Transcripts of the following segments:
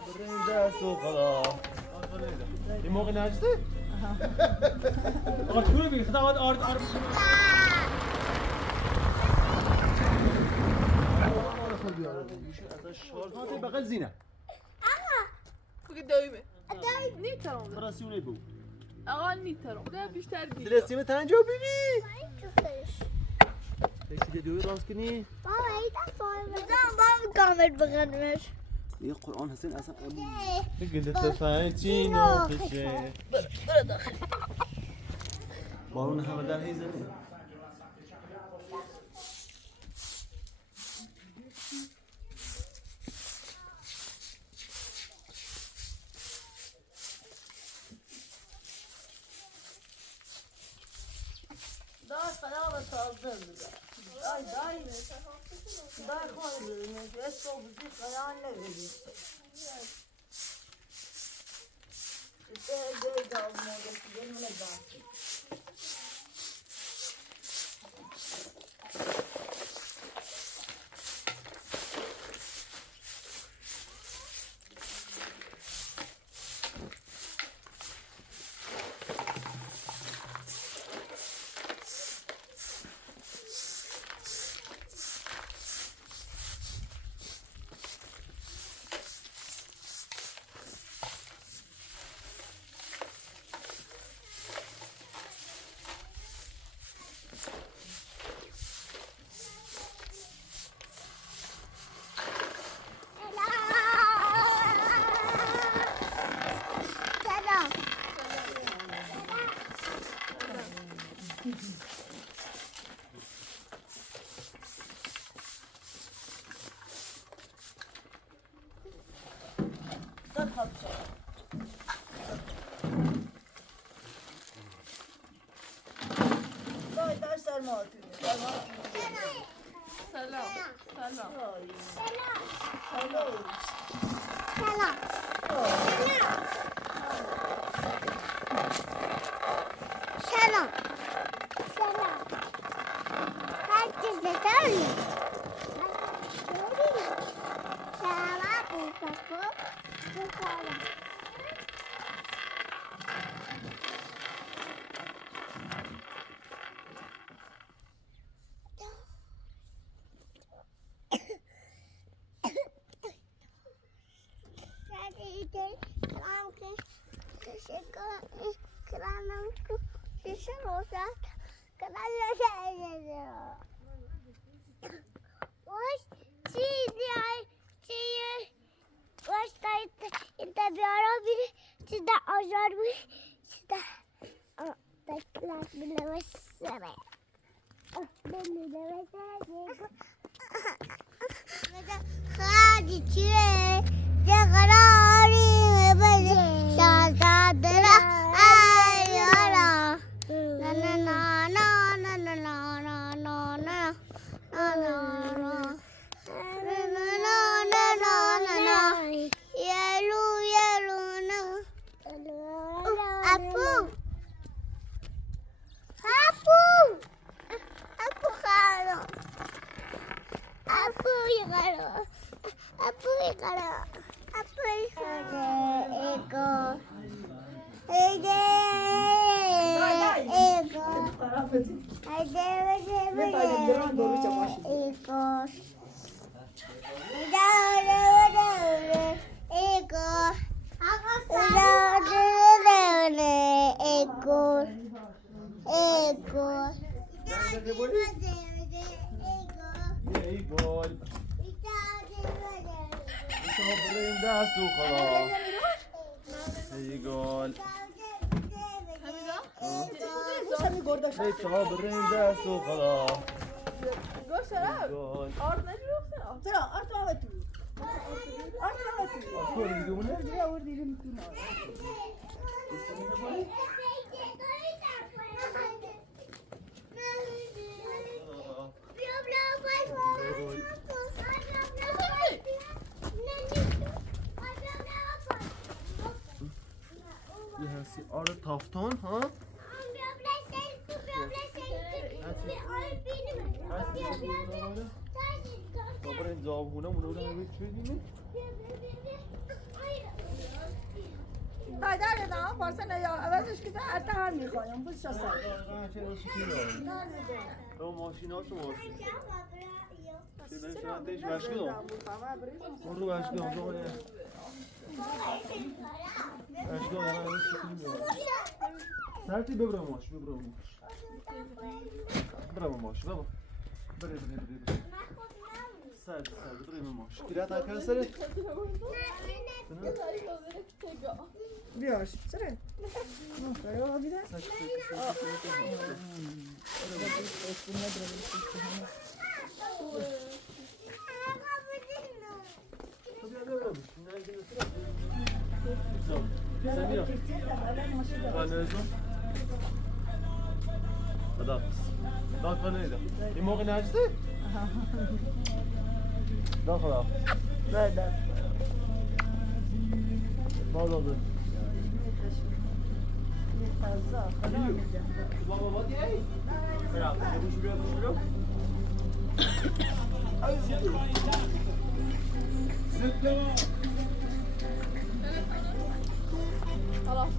برنده سوخلا این موقع نجده؟ آقا تو رو بیر خدا آرد بغل زینه بگی دایمه نیترم فراسیونه بود آقا نیترم ده بیشتر دید دلستیمه تنجا بیبی تشیده دوی راست کنی کامل بغنمش یه قرآن حسین اصلا قلت تفايتي نوقشه بارون همه در هیزنه دای سلام تازه بزن دای خواهد بزن اسم و بزی قرآن نبزی ده جاب موده سیگل منه دانسی برنده سوخلا گوش را آرد نجوخته چرا آرد ما تو آرد ما تو کاری دیگه مونه دیگه آوردی میکنه یه هستی آره تافتان ها این زابونه مونه بودن همه چه دیگه پارسن یا عوضش که حتی هم میخوایم بود شسته تو ماشین ها تو ماشین دیش باشگاه رو باشگاه باشگاه سرتی ببرم ماش برم ماش بابا بره سر بریم ماش گیرت نکنه سره بیاش سره نو بیده این موقع نجده؟ داخل نه باز آده بابا با دیگه؟ برم بوش بیرو خلاص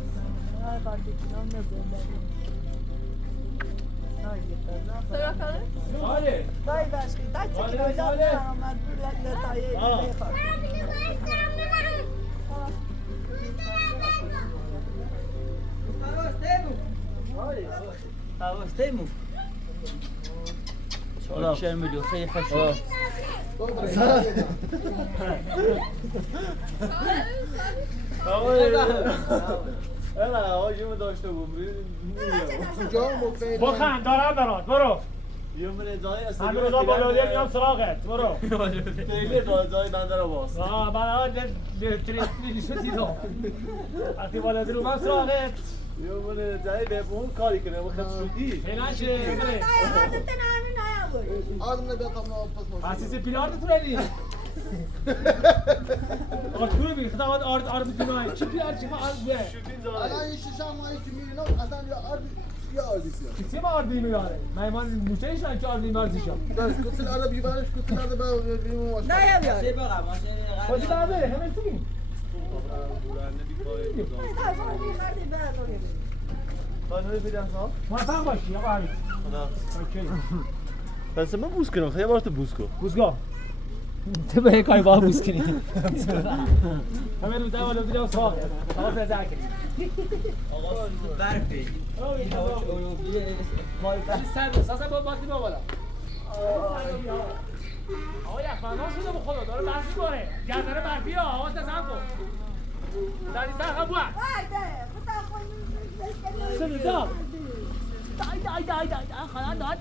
سرا کنه؟ آره دای باشی دای چکی رو جا آمد لطایه بخواه حواستیمون چهار میلیون خیلی خشم نه آجیمو داشته بوم بخند دارم برات برو یه من ازای اصلی همه روزا با لولیه میام سراغت برو خیلی ازای بنده رو باز برای تریپلی شو دیدم وقتی بالا درو من سراغت یه من ازای به اون کاری کنه اون خیلی شدی فینانشه بره آدم نبیتم ناپس اساسی پیلارد تو ردی آرد برو بگیر خدا آرد پیلارد چی پیلارد چی ما آرد به الان این شیشه مایی که میرینم اصلا یا آردی سیاه چی ما آردی میاره من نوشتهشن که آردی مرزیشم داشت کتل آره بیبرش کتل آره بیمون واشم نه بیار خودی برده همه تیم خانوی بیدم ها موفق باشی آقا حمید خدا اوکی پس من بوس کنم خیلی بار تو بوس کن بوزگاه تو به کاری با بوز کنی همه روزه والا دیدم سراغ آقا فرزه کنی آقا برفی این هواش اروپیه سر ساسا با باتی با بالا آقا یخبرنان شده با خدا داره برفی کنه گردنه برفی ها آقا تزم کن داری سر خب بود سر دا دای خدا داد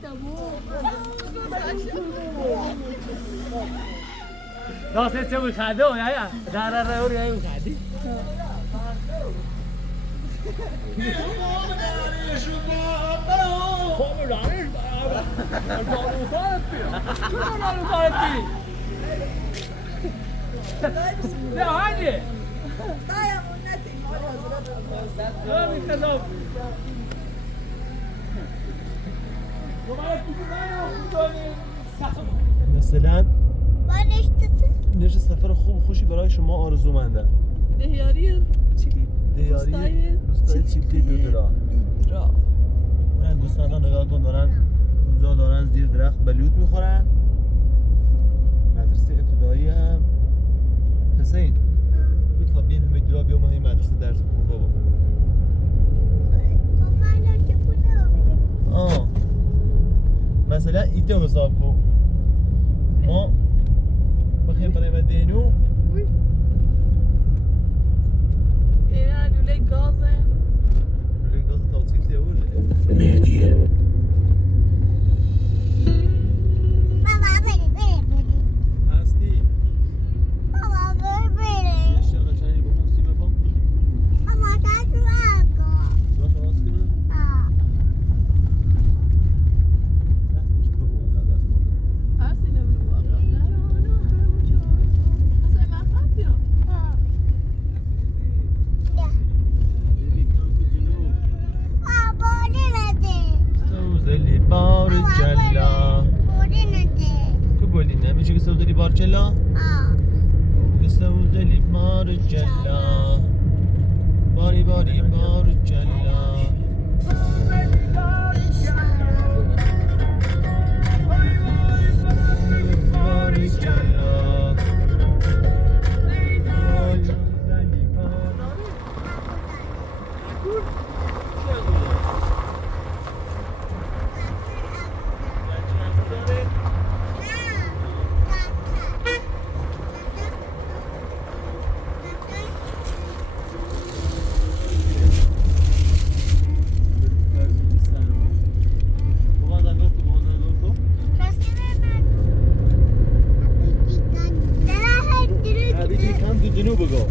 داسته چه میخنده و یا در رو یا میخندی نه هادی مثلا نشه سفر خوب و خوشی برای شما آرزومنده دهیاری چیلی دیاری روستای چیلتی دودرا من گوسفندا نگاه کن دارن اونجا دارن زیر درخت بلوط میخورن مدرسه ابتدایی هم حسین بید خواب بین همه دورا بیا ما این مدرسه درس بخون بابا مثلا ایده حساب کن ما بخیم برای مدینو اینا لوله گازه لوله گاز توصیل لیوله هستی یه شیخ قشنگی بکن سی ببام باشه راست کنه هستی نمیدونم واقعا نه اصلا من خواهدیم سوزلی بارجلا تو بولینه میشه که سوزلی بارجلا سوزلی بارجلا باری باری بار جلا بار جلا حبيبي كم تدنو بقو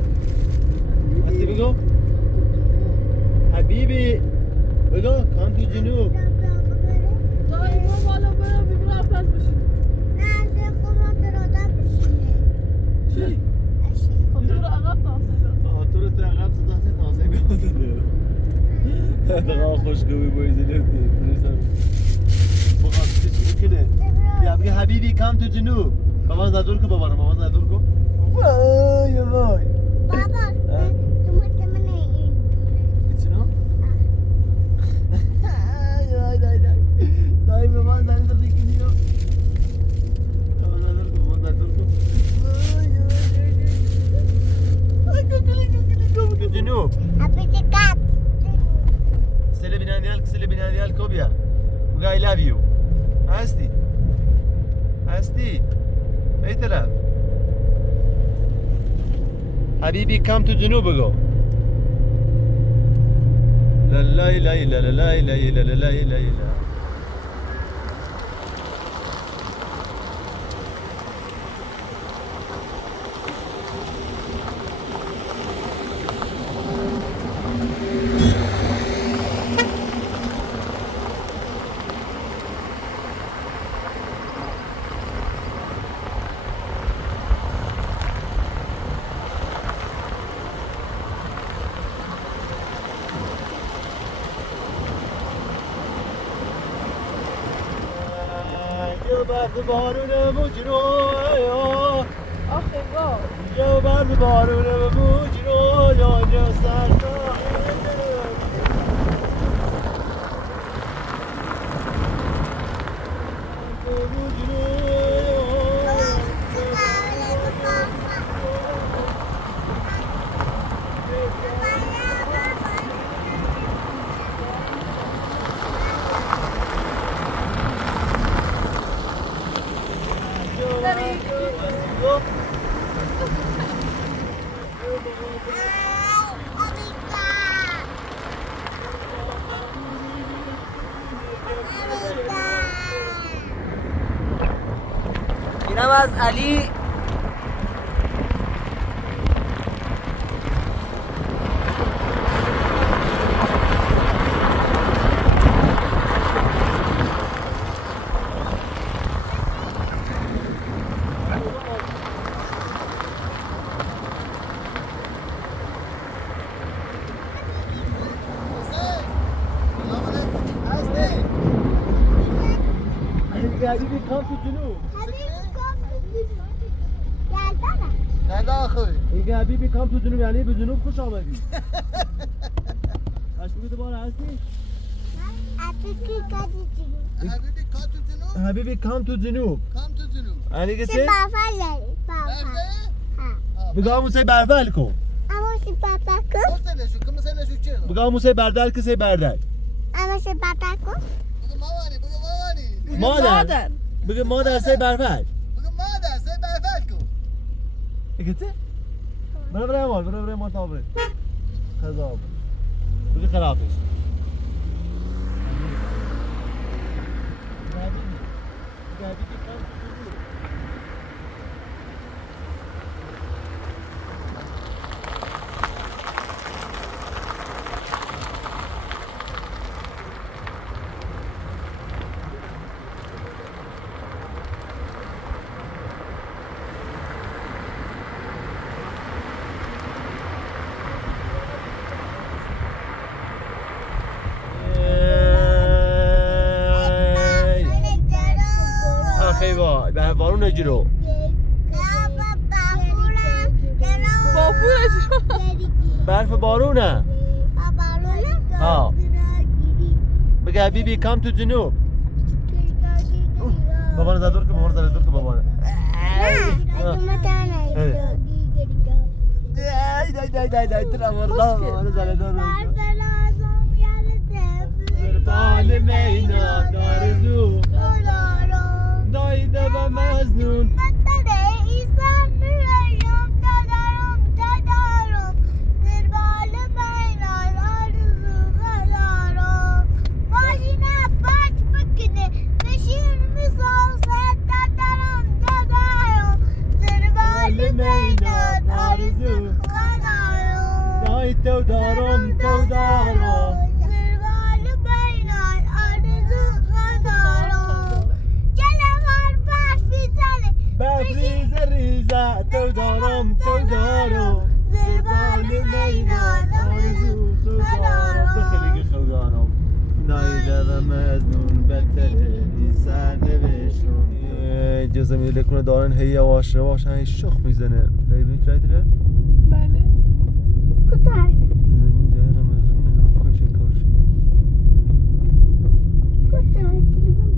هسي بقو حبيبي بقو كم تدنو دایی ما بالا برم بیبرا پس بشیم چی؟ خب تو رو عقب تحصیل تو رو ترقب ستاسه تاسه گازده دقا خوشگوی بایزده مقابل چی کنه بیا بگه حبیبی کم تو جنوب مامان زدور کو بابا مامان زدور کو وای وای چنو دای مامان زدور دیگه مامان زدور کو وای جنوب سله بینادیال کو بیا بگه I love you هستی ای طرف حبیبی کم تو جنوب بگو لا لا لا لا لا لا لا لا لا لا برد بارون مجرو آخه گاه یا برد بارون مجرو یا سر اینم از علی حبیبی کام تو جنوب نه داخل میگه حبیبی کام تو جنوب یعنی به جنوب خوش آمدی اش بگو دوباره هستی حبیبی کام تو جنوب حبیبی کام تو جنوب کام تو جنوب یعنی که چه برفه بگو موسی بردل کو مثلشو که مثلشو چیه بگو موسی بردل که سی بردل بگو مامانی مادر بگو مادر سی بردل بگو مادر سه برفت کن بگو چه برو ما تا بره خذاب بگو خرابش به بارون نجرو بافورش برف بارونه ها بگه بیبی کم تو جنوب بابا رو دور که بابا رو دور که بابا رو دای ترا مردا بابا رو زله دور بال مینا دارزو دای دبا مزنون دای تو دارم تو دارم بفریز ریزه تو دارم تو دارم زربال میدان آرزو تو دارم تو خیلی که تو دارم نایده و مزنون بتره ای سر نوشتون اجازه میده لکنه دارن هی یواش یواش هی شخ میزنه لیبین ترایی دیره؟ بله اینجا یه مزنونه کشه کارش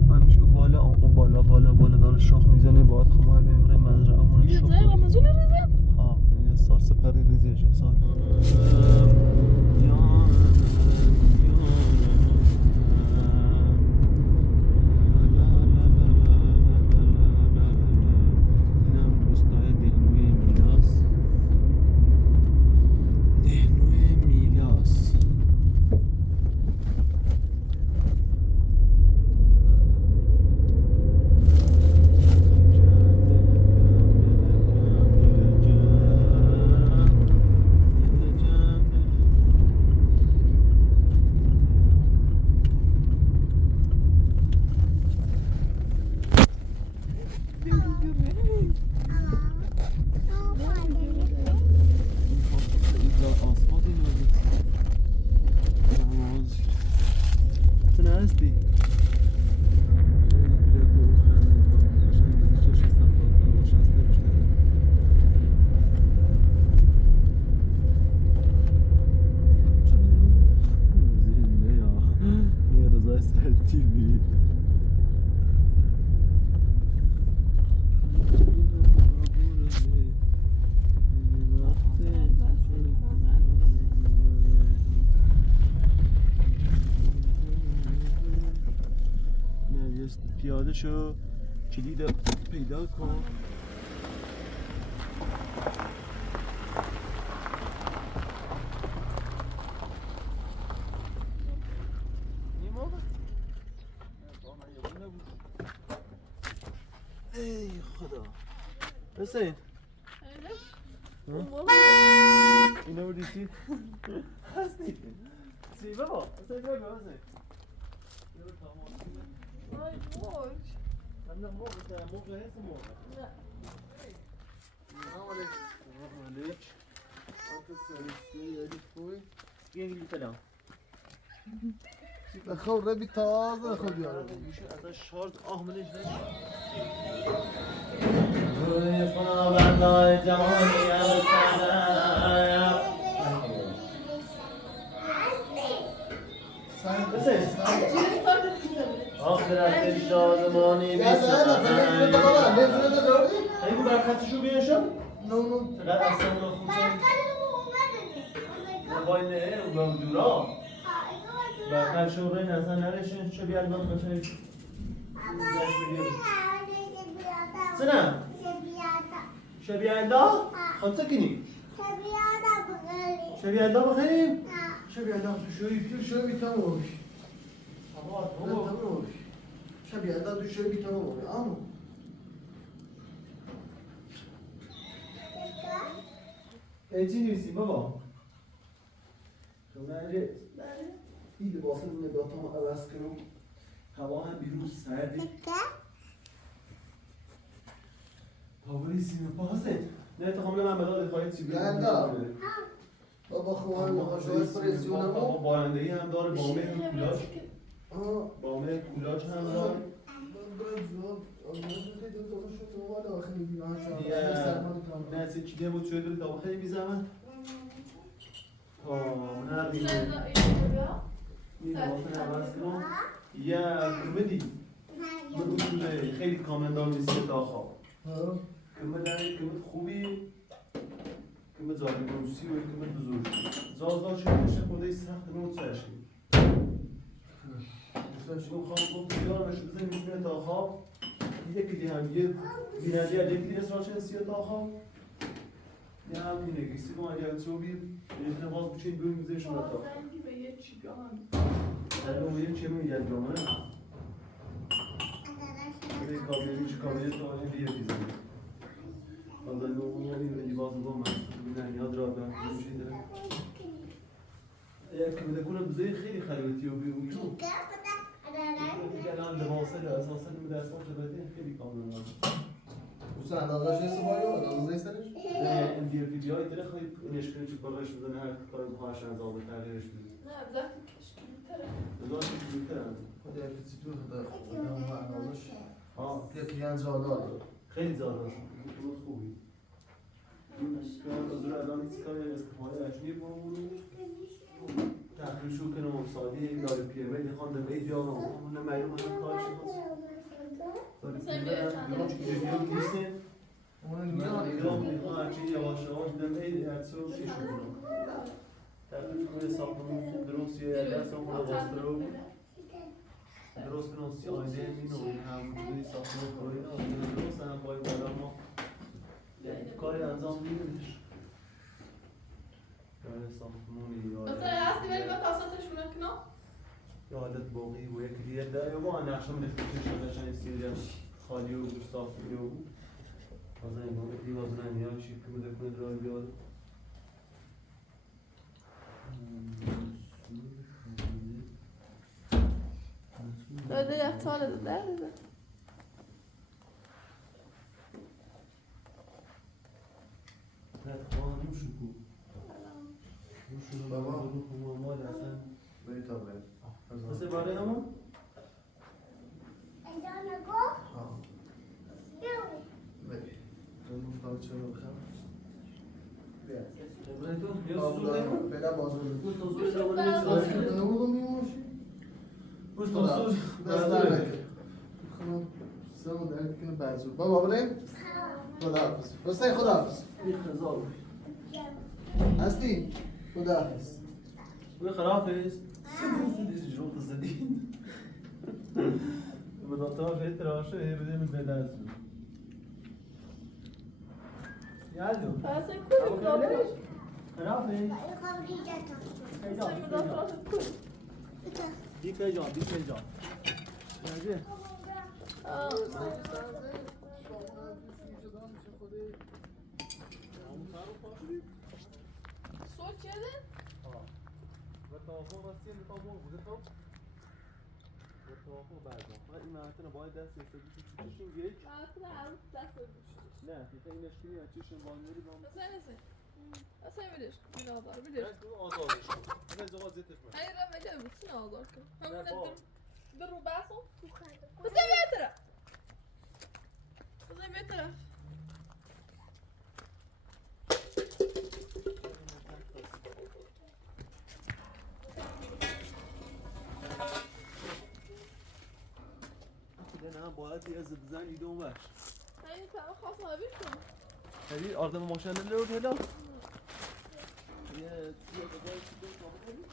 همیشه بالا داره شخ میزنه باید خمه های بیمره مزرعه همون یه شخ زای رمزون ریزم ها یه سال سپری ریزیش یه سال اینم روستای دهنوی میلاس هستی پیاده شو کلید پیدا کن ای خدا حسین اینو بودی چی؟ هستی سی بابا حسین بگو حسین وای موج من موقع هست موقع نه سلام علیک یه گلی سلام بخور ربی تازه خود یارم میشه ازش شارت آهملش روی خداوندای جهانی آخرت شادمانی بیسن ایگو برکتشو بیشم نو چقدر اصلا خوبه موبایل نه اون دورا برکتشو بین اصلا نرشن چه بیاد من بشه سنم شبیاندا خانت سکنی شبیاندا بخیریم شبیاندا تو شوی بیتاموش آقا تموش شبیه دا تو شوی بیتاموش آمو چی نیستی بابا؟ شما این لباسه نگاهتان عوض کنم هوا هم بیرون سردی تابری سینه پا حسین نه تا خامل من بداد خواهید چی بیرون گردا بابا خواه نهاشوهای پرسیونم بابا بارندگی هم داره بامه کولاش بامه کولاش هم داره نه سیچیده بود شده داره داخل خیلی بیزمن تا نرمیده این واسه عوض کنم یا کمدی من خیلی کامندان نیست تا خواب کمد خوبی کمد زاری بروسی و کمد بزرگی زازدار چه میشه خودی سخت نوت سرشی شنو خواهم گفت بیارمش بزنیم میشونه تا خواب یکی دی هم یه بینندی از یکی دیگه سراشن سیه تا خواب یه هم اینه که سی با اگر تو بیر یه باز بچین دوی میزشون تا خواب به یه چیگان الان یه چه میگن جامعه به کابینی چه کابینی تو آنه بیه بیزنی از این اون یه باز دوم بینن یاد را به میشه داره که بده کنم بزنی خیلی خلوتی و بیویو دیگه الان لباسه اساسا مدرسان شده خیلی کامل بوسه اندازش نیست باید اندازه نیستش؟ این ویدیوهای داره خیلی نشکنه چه بالاش بزنه هر کار بخواهش انجام بده تغییرش بده نه زخم کشکی تره دلار کشیدترن خود اپیسی تو خود اندازش ها یکی انجام داره خیلی زیاده خیلی خوبی این از رو الان این کاری استفاده اشنی بود تحقیل شو کنم سادی داره پیرمید خواندم ای جانم اون معلوم هم کارش بود داره پیرمید چی دیگه نیست اون من میاد ایران میخوام چه یواش یواش دم ای ارسو چی شد تحقیل کنم ساختمون خوب درست یه دست هم خود باسترو درست کنم سی آینده اینو همونجوری ساختمون کنیم درست هم پای بالا ما کاری انجام میدهش کار ساختمونی مثلا هستی ولی با تاساتش کنم یادت باقی و یک دیگه داره با نقشه من نفرتش شده سیری خالی و صافی و بازن این باقی دیگه بازن یا چی که بده کنید راه بیاد داده یختانه داده خواهم شکو بابا رو ما اصلا بری تا بری مثل برای همون بری تو مفتاد چه رو بخم برای تو یا سوزور دارم پیدا بازور بوست آنسور دارم نیست نبودم میمونشی بوست آنسور دست در نکن خب سمون در کنه برزور بابا بریم خدا حافظ بسته خدا حافظ این خزار هستی خدا حافظ وی خرافز سیدیش جروط زدین مداتا فیت تراشه بدیم بدرس یالو پس این کلی داده خرافز دیگه جان نجه سوال کرده؟ و توافق راستی توافق بوده خب و توافق بعدا فقط این مهتن باید دست استدیش چشم یک اصلا هر دست بشید نه دیگه اینش کنی از چشم بانیوری بام اصلا میدش این آزار میدش تو آزادش کن این از آقا زیتش من هی را میگه بسین آزار کن همون نه، با. در رو بحثم بسین میتره بسین میتره نه باید یه زد زن ایده اون بش هی تمام خواستم ببین کنم هلی آردم ماشین لرد هلا یه دبای چی دو کامل هلی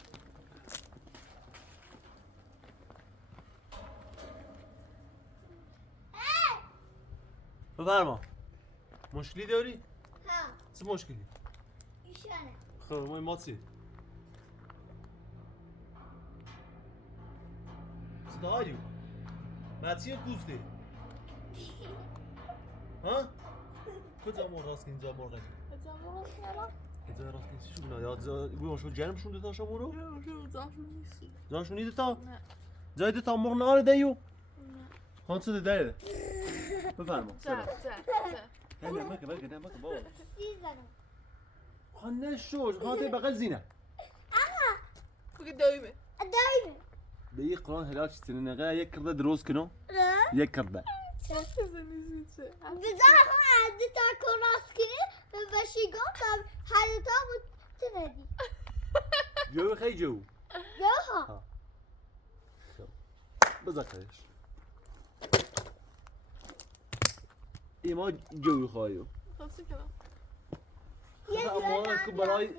بفرما مشکلی داری؟ ها چه مشکلی؟ ایشانه خب ما ماچی صدایو ماچی کوسته ها کجا ما راست اینجا مرغ اجازه راست کردم کجا راست نیست شو نه یا گویا شو جرمشون دتا شما رو رو زاشون نیست جاشون نیست تا نه جای دتا مرغ ناره دیو هان چه داره بفرما سلام نه نه بابا سیزنم خانه شو خاطر بغل زینه بگی دایمه دايما به یک قرآن هلاک سینه نگاه یک کرده دروز کنو یک کرده بزار عدي تاكل راسكي بشي قوم هذا تابو تنادي جو خی جو ياها بذکرش ایما جوی خواهیو خاصی کنم اما که برای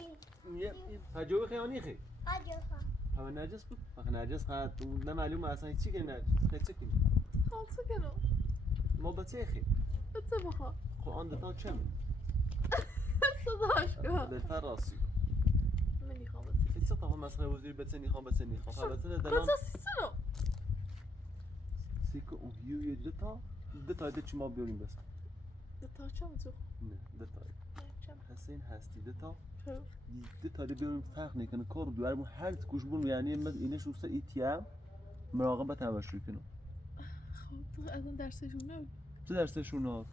هجوی خیانی خی آجوها همه نجس بود؟ فقط نجس خواهد نه معلومه اصلا چی که نجس خیلی چی کنی؟ خاصی کنم ما بچه خی بچه بخوا خب آن دتا چه می؟ صداش کن دلتر راستی من نیخوام بچه هیچ طبعا مسخره وزیر بچه نیخوام البته دلان بچه سیسنو سیکو اون یه دتا ده چی ما بیاریم بس دتا چم تو نه دتا چم حسین هستی دتا خب دتا ده بیاریم فرق نکنه کار دوارمون هر کوش بون یعنی اینش روستا ایتیم مراقبت همش رو کنم خب تو از این درسشون نه چه درسشون ها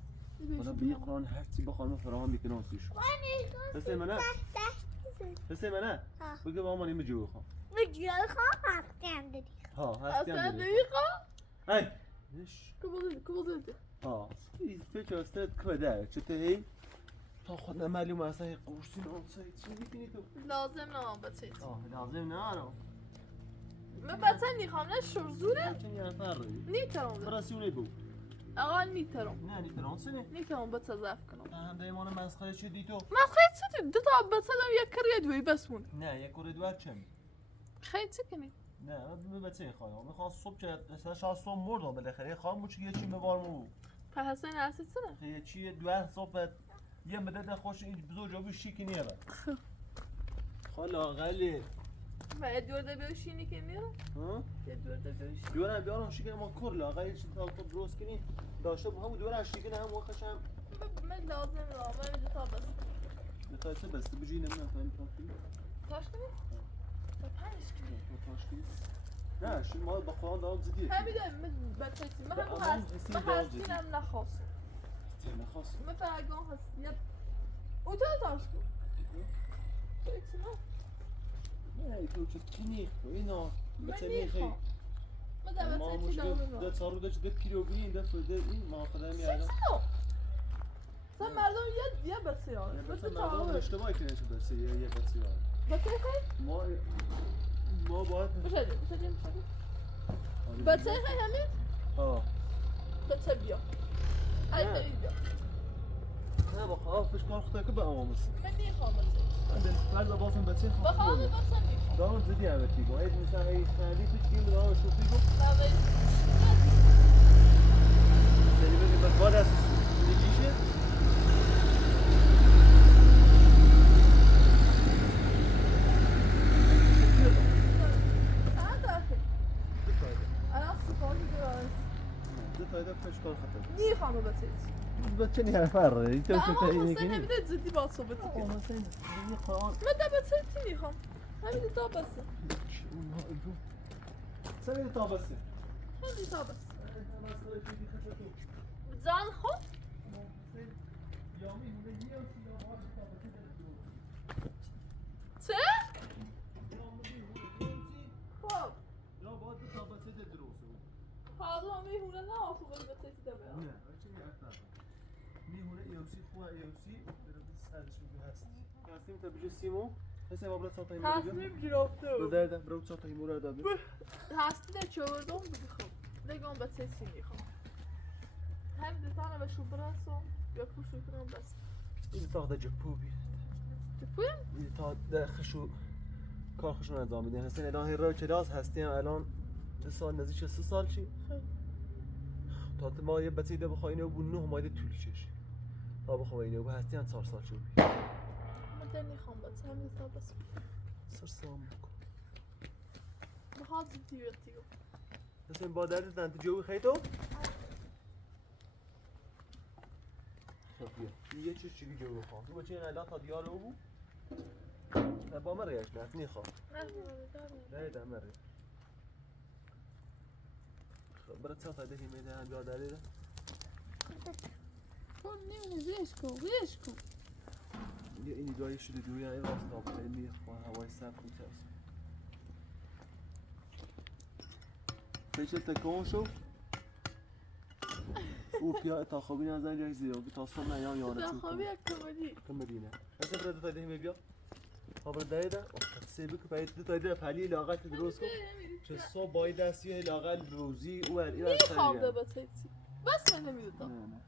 حالا به یه قرآن هر چی بخوام فراهم میکنم سیش حسین منه حسین منه بگه با من جو بخوام بجوی خواه هفتم داری ها هستی اصلا هم داری دقیقا ای نش کبوزده ها این فکر استرد که داره چه هی تا خود نمالیم اصلا قرصی نانسایی چی میکنی تو لازم نه بچه لازم نه من بچه نیخوام نه شرزوره چه نفر نیترم براسیونه بود آقا نیترم نه نیتران سنه نیترم بچه ضعف کنم هم دایمان مسخره شدی تو ما خیلی چی دو تا بچه دم یک کریه دوی بس مون نه یک کره دوار چه خیلی چی کنی نه من بچه خواهم میخوام صبح چه مثلا شاید صبح مردم بالاخره خواهم بود یه چی به بارمو په حسین هستی چنه یه چی دوار صبح یه مدت خوش این بزرگ جابی شیکی نیه خالا غلی و ادوار ده بیوشینی که میره ها ادوار ده بیوشینی دوارم بیارم شیکی ما کر لاغلی چی تا تو درست کنی داشته با همون دوار شیکی نه هم وقتش هم من لازم نه من دو تا بس بخوای چه بسته بجی نمیدونم فهم کنی تاش کنی؟ تا پنج کنی تاش کنی نه شما ما با قرآن دارم زدیه همیده من بچه چی من هم هست من هستینم نخواست نخواست من فرگان هستیم او تو تاش کن تو ایچی نه نه تو چه کنی اینا من بچه نیخوام من در ما بچه چی مشکل دارم ده چارو ده 2 کیلو بگیریم ده فده این ما خدا میاره مثلا مردم یه بچه یاره مثلا بچه مردم تاهره اشتباهی کنه شده بچه یه بچه یاره بچه خیلی؟ ما باید بشه بچه خیلی همین؟ ها بچه بیا ای خیلی بیا نه با خواه کار خدا که به امامسی من نیخوام بچه فرد بازم بچه با خواب بچه نیخوام دارم زدی همه تی باید مثلا هی خندی تو چیم دارم شوخی گفت سری بگیم بس باید از نگیشه ده تایده فش کار خطر نیخوام بچه بچه نیه فرده این تو اما چه حسین نکنی نمیده زدی با صحبتی که حسین دیگه قرآن من در بچه چی نیخوام همین تا بسه اونها ایجو سری تا بسه همین تا بسه زن خود چه؟ خب یا باید تا بسه دروسه حالا میهونه نه آخو بایی بچه چی داره نه چه نیه میهونه ایوسی خواه ایوسی برای سرش بگو هستی هستیم تا بجو سیمو حسین ما برای ساعت ایمو بگو تصمیم گرفته رو دردم برای ساعت ایمو رو دادم هستی در چوردم بگی خب بگم بچه چی میخوام همین دتانه به شو برسم یا پوشو کنم بس این تا ده جپو بید جپویم؟ این تا ده خشو کار خشون انجام میدین حسین الان هی رای کلاس هستیم الان 2 سال نزدیک 3 سال چی؟ تا ما یه بچه ده بخواه اینو بو 9 مایده طول چش تا بخواه اینو بو هستی هم 4 سال شو بید من در نیخوام بچه همین تا بس سر سام بکن بخواد زدی بیتیگو حسین با درد دنت جوی خیتو؟ خب بیا یه چیز چیگی جو بخواه تو بچه این الان تا دیار رو بو با من ریش نفت نیخواه نه ده من ریش خب برای چه تایده هیمه ده هم جا داره ده تو نمیدونی ریش کن یه اینی جایی شده دوی این راست تا بخواه میخواه هوای سر خود هست فیچه تکون شو او پیا تا خوابی نزن جای زیرا که تا صبح نیان یانه در چون خوابی یک کمدی کم مدینه حسن برای تایده هیمه بیا خبر دایده سیبی که باید دو تا پلی لاغت درست کن چه صبح باید دستی لاغت روزی او این میخوام ده بتیسی بس من نمیدونم نه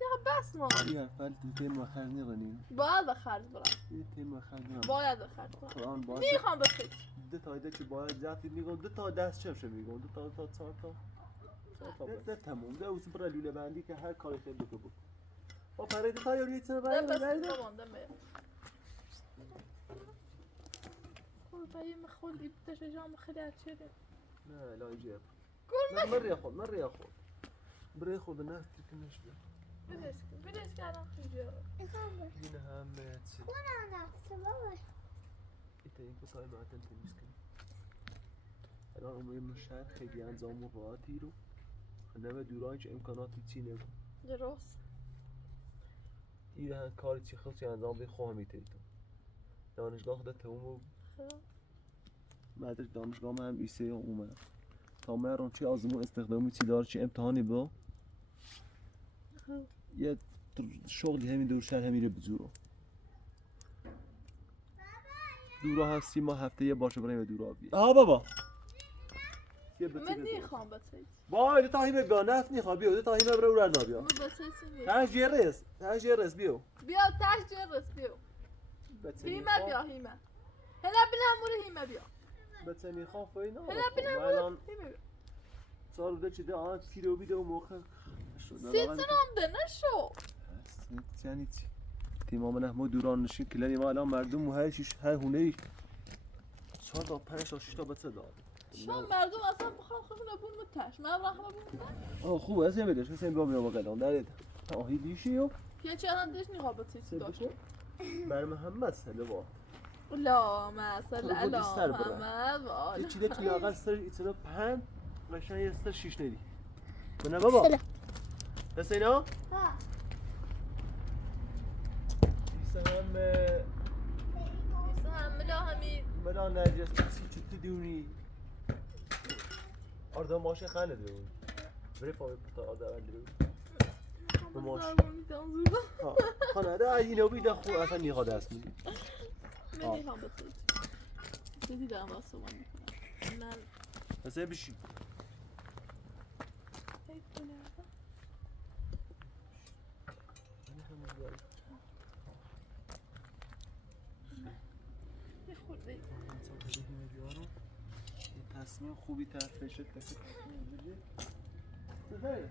یا بس ما یا فل تو تیم مخرج نرنین باید به خرج برم این تیم مخرج نرن باید به خرج برم قرآن باید میخوام بتیسی دو تا ایده که باید زیادی میگم دو تا دست چه میگم دو تا چهار تا نه تموم ده اوس برای لوله بندی که هر کاری خیلی بکو بکن با پرید تا یاری چه ده باید بس برده مامان ده میرم باید خودی تشجام خیلی چیه نه لا يجيب قول مر ياخذ مر ياخذ بر ياخذ الناس تكنش به بدش کردم خیلی هنا هم تسي انا نفسي بابا انت يمكن طاي مع تنت مسكين الان امور مشهد خیلی انظام مقاطی رو خنده دورانش امکاناتی چی نگو درست این کاری چی خلصی انظام بی خواه میتیتو دانشگاه خدا تموم مدرک دانشگاه هم ایسه اومد تا مرون چی آزمون استخدامی چی دار چی امتحانی با یه شغلی همین دور شهر همین رو بزورو دورا هستی ما هفته یه باشه برای دورا بیا آها بابا من نیخوام بتیسی وای تا هیمه بیا نفت نیخوا بیا تا هیمه برای ورد بیا من بتیسی نیست تاج جرس بیو بیا تاش جرس بیو هیمه بیا هیمه هلا بنا مور هیمه بیا بتنی خواه فینا هلا بنا مور الان هیمه بیا صار ده چه ده آن کیلو بیده و موقع سیتسن هم ده نشو یعنی چی تیمام نحمو دوران نشین کلانی ما الان مردم و هر شیش هر هونه 4 تا 5 تا 6 تا بچه داد شما مردم اصلا بخوام خودم بون متاش من رحمه بون خوبه از نمیدش مثلا بیا بیا بقیدان درید آهی دیشی و یا چه الان دیش نیخواه بتیسی داشت بر محمد سله با لا مثلا خب، بودی سر بره. محمد یه والا چیده که لاغر سر ایتنا 5 قشن یه سر 6 ندی بنا بابا بس اینا ها سلام سهم لا همین بلا نرجس چی چی دیونی آردا ماشه خاله دیون بری پای پتا آردا اندرو ماش ها خانه ده اینو بیده خو اصلا نیخواد است می من نیخوام بتیسی دیدی دارم واسه من میکنم من بس بشی یه خورده تصمیم خوبی طرف بشه تصمیم بگیر زیادی؟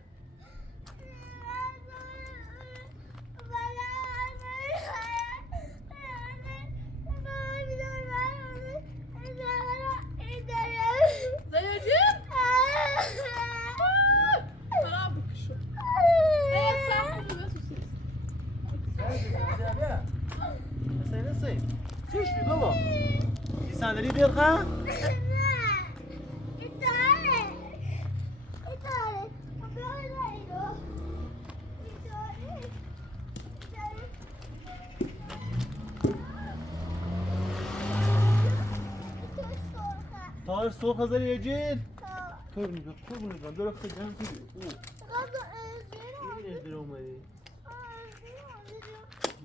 فرام بکشو evet sen bunu ve susuz چیش بی بابا این صندلی دیر خواه تایر سرخ هزاری یه جیل طور نگاه خوب نگاه درخت جمع کنی این اجدر اومدی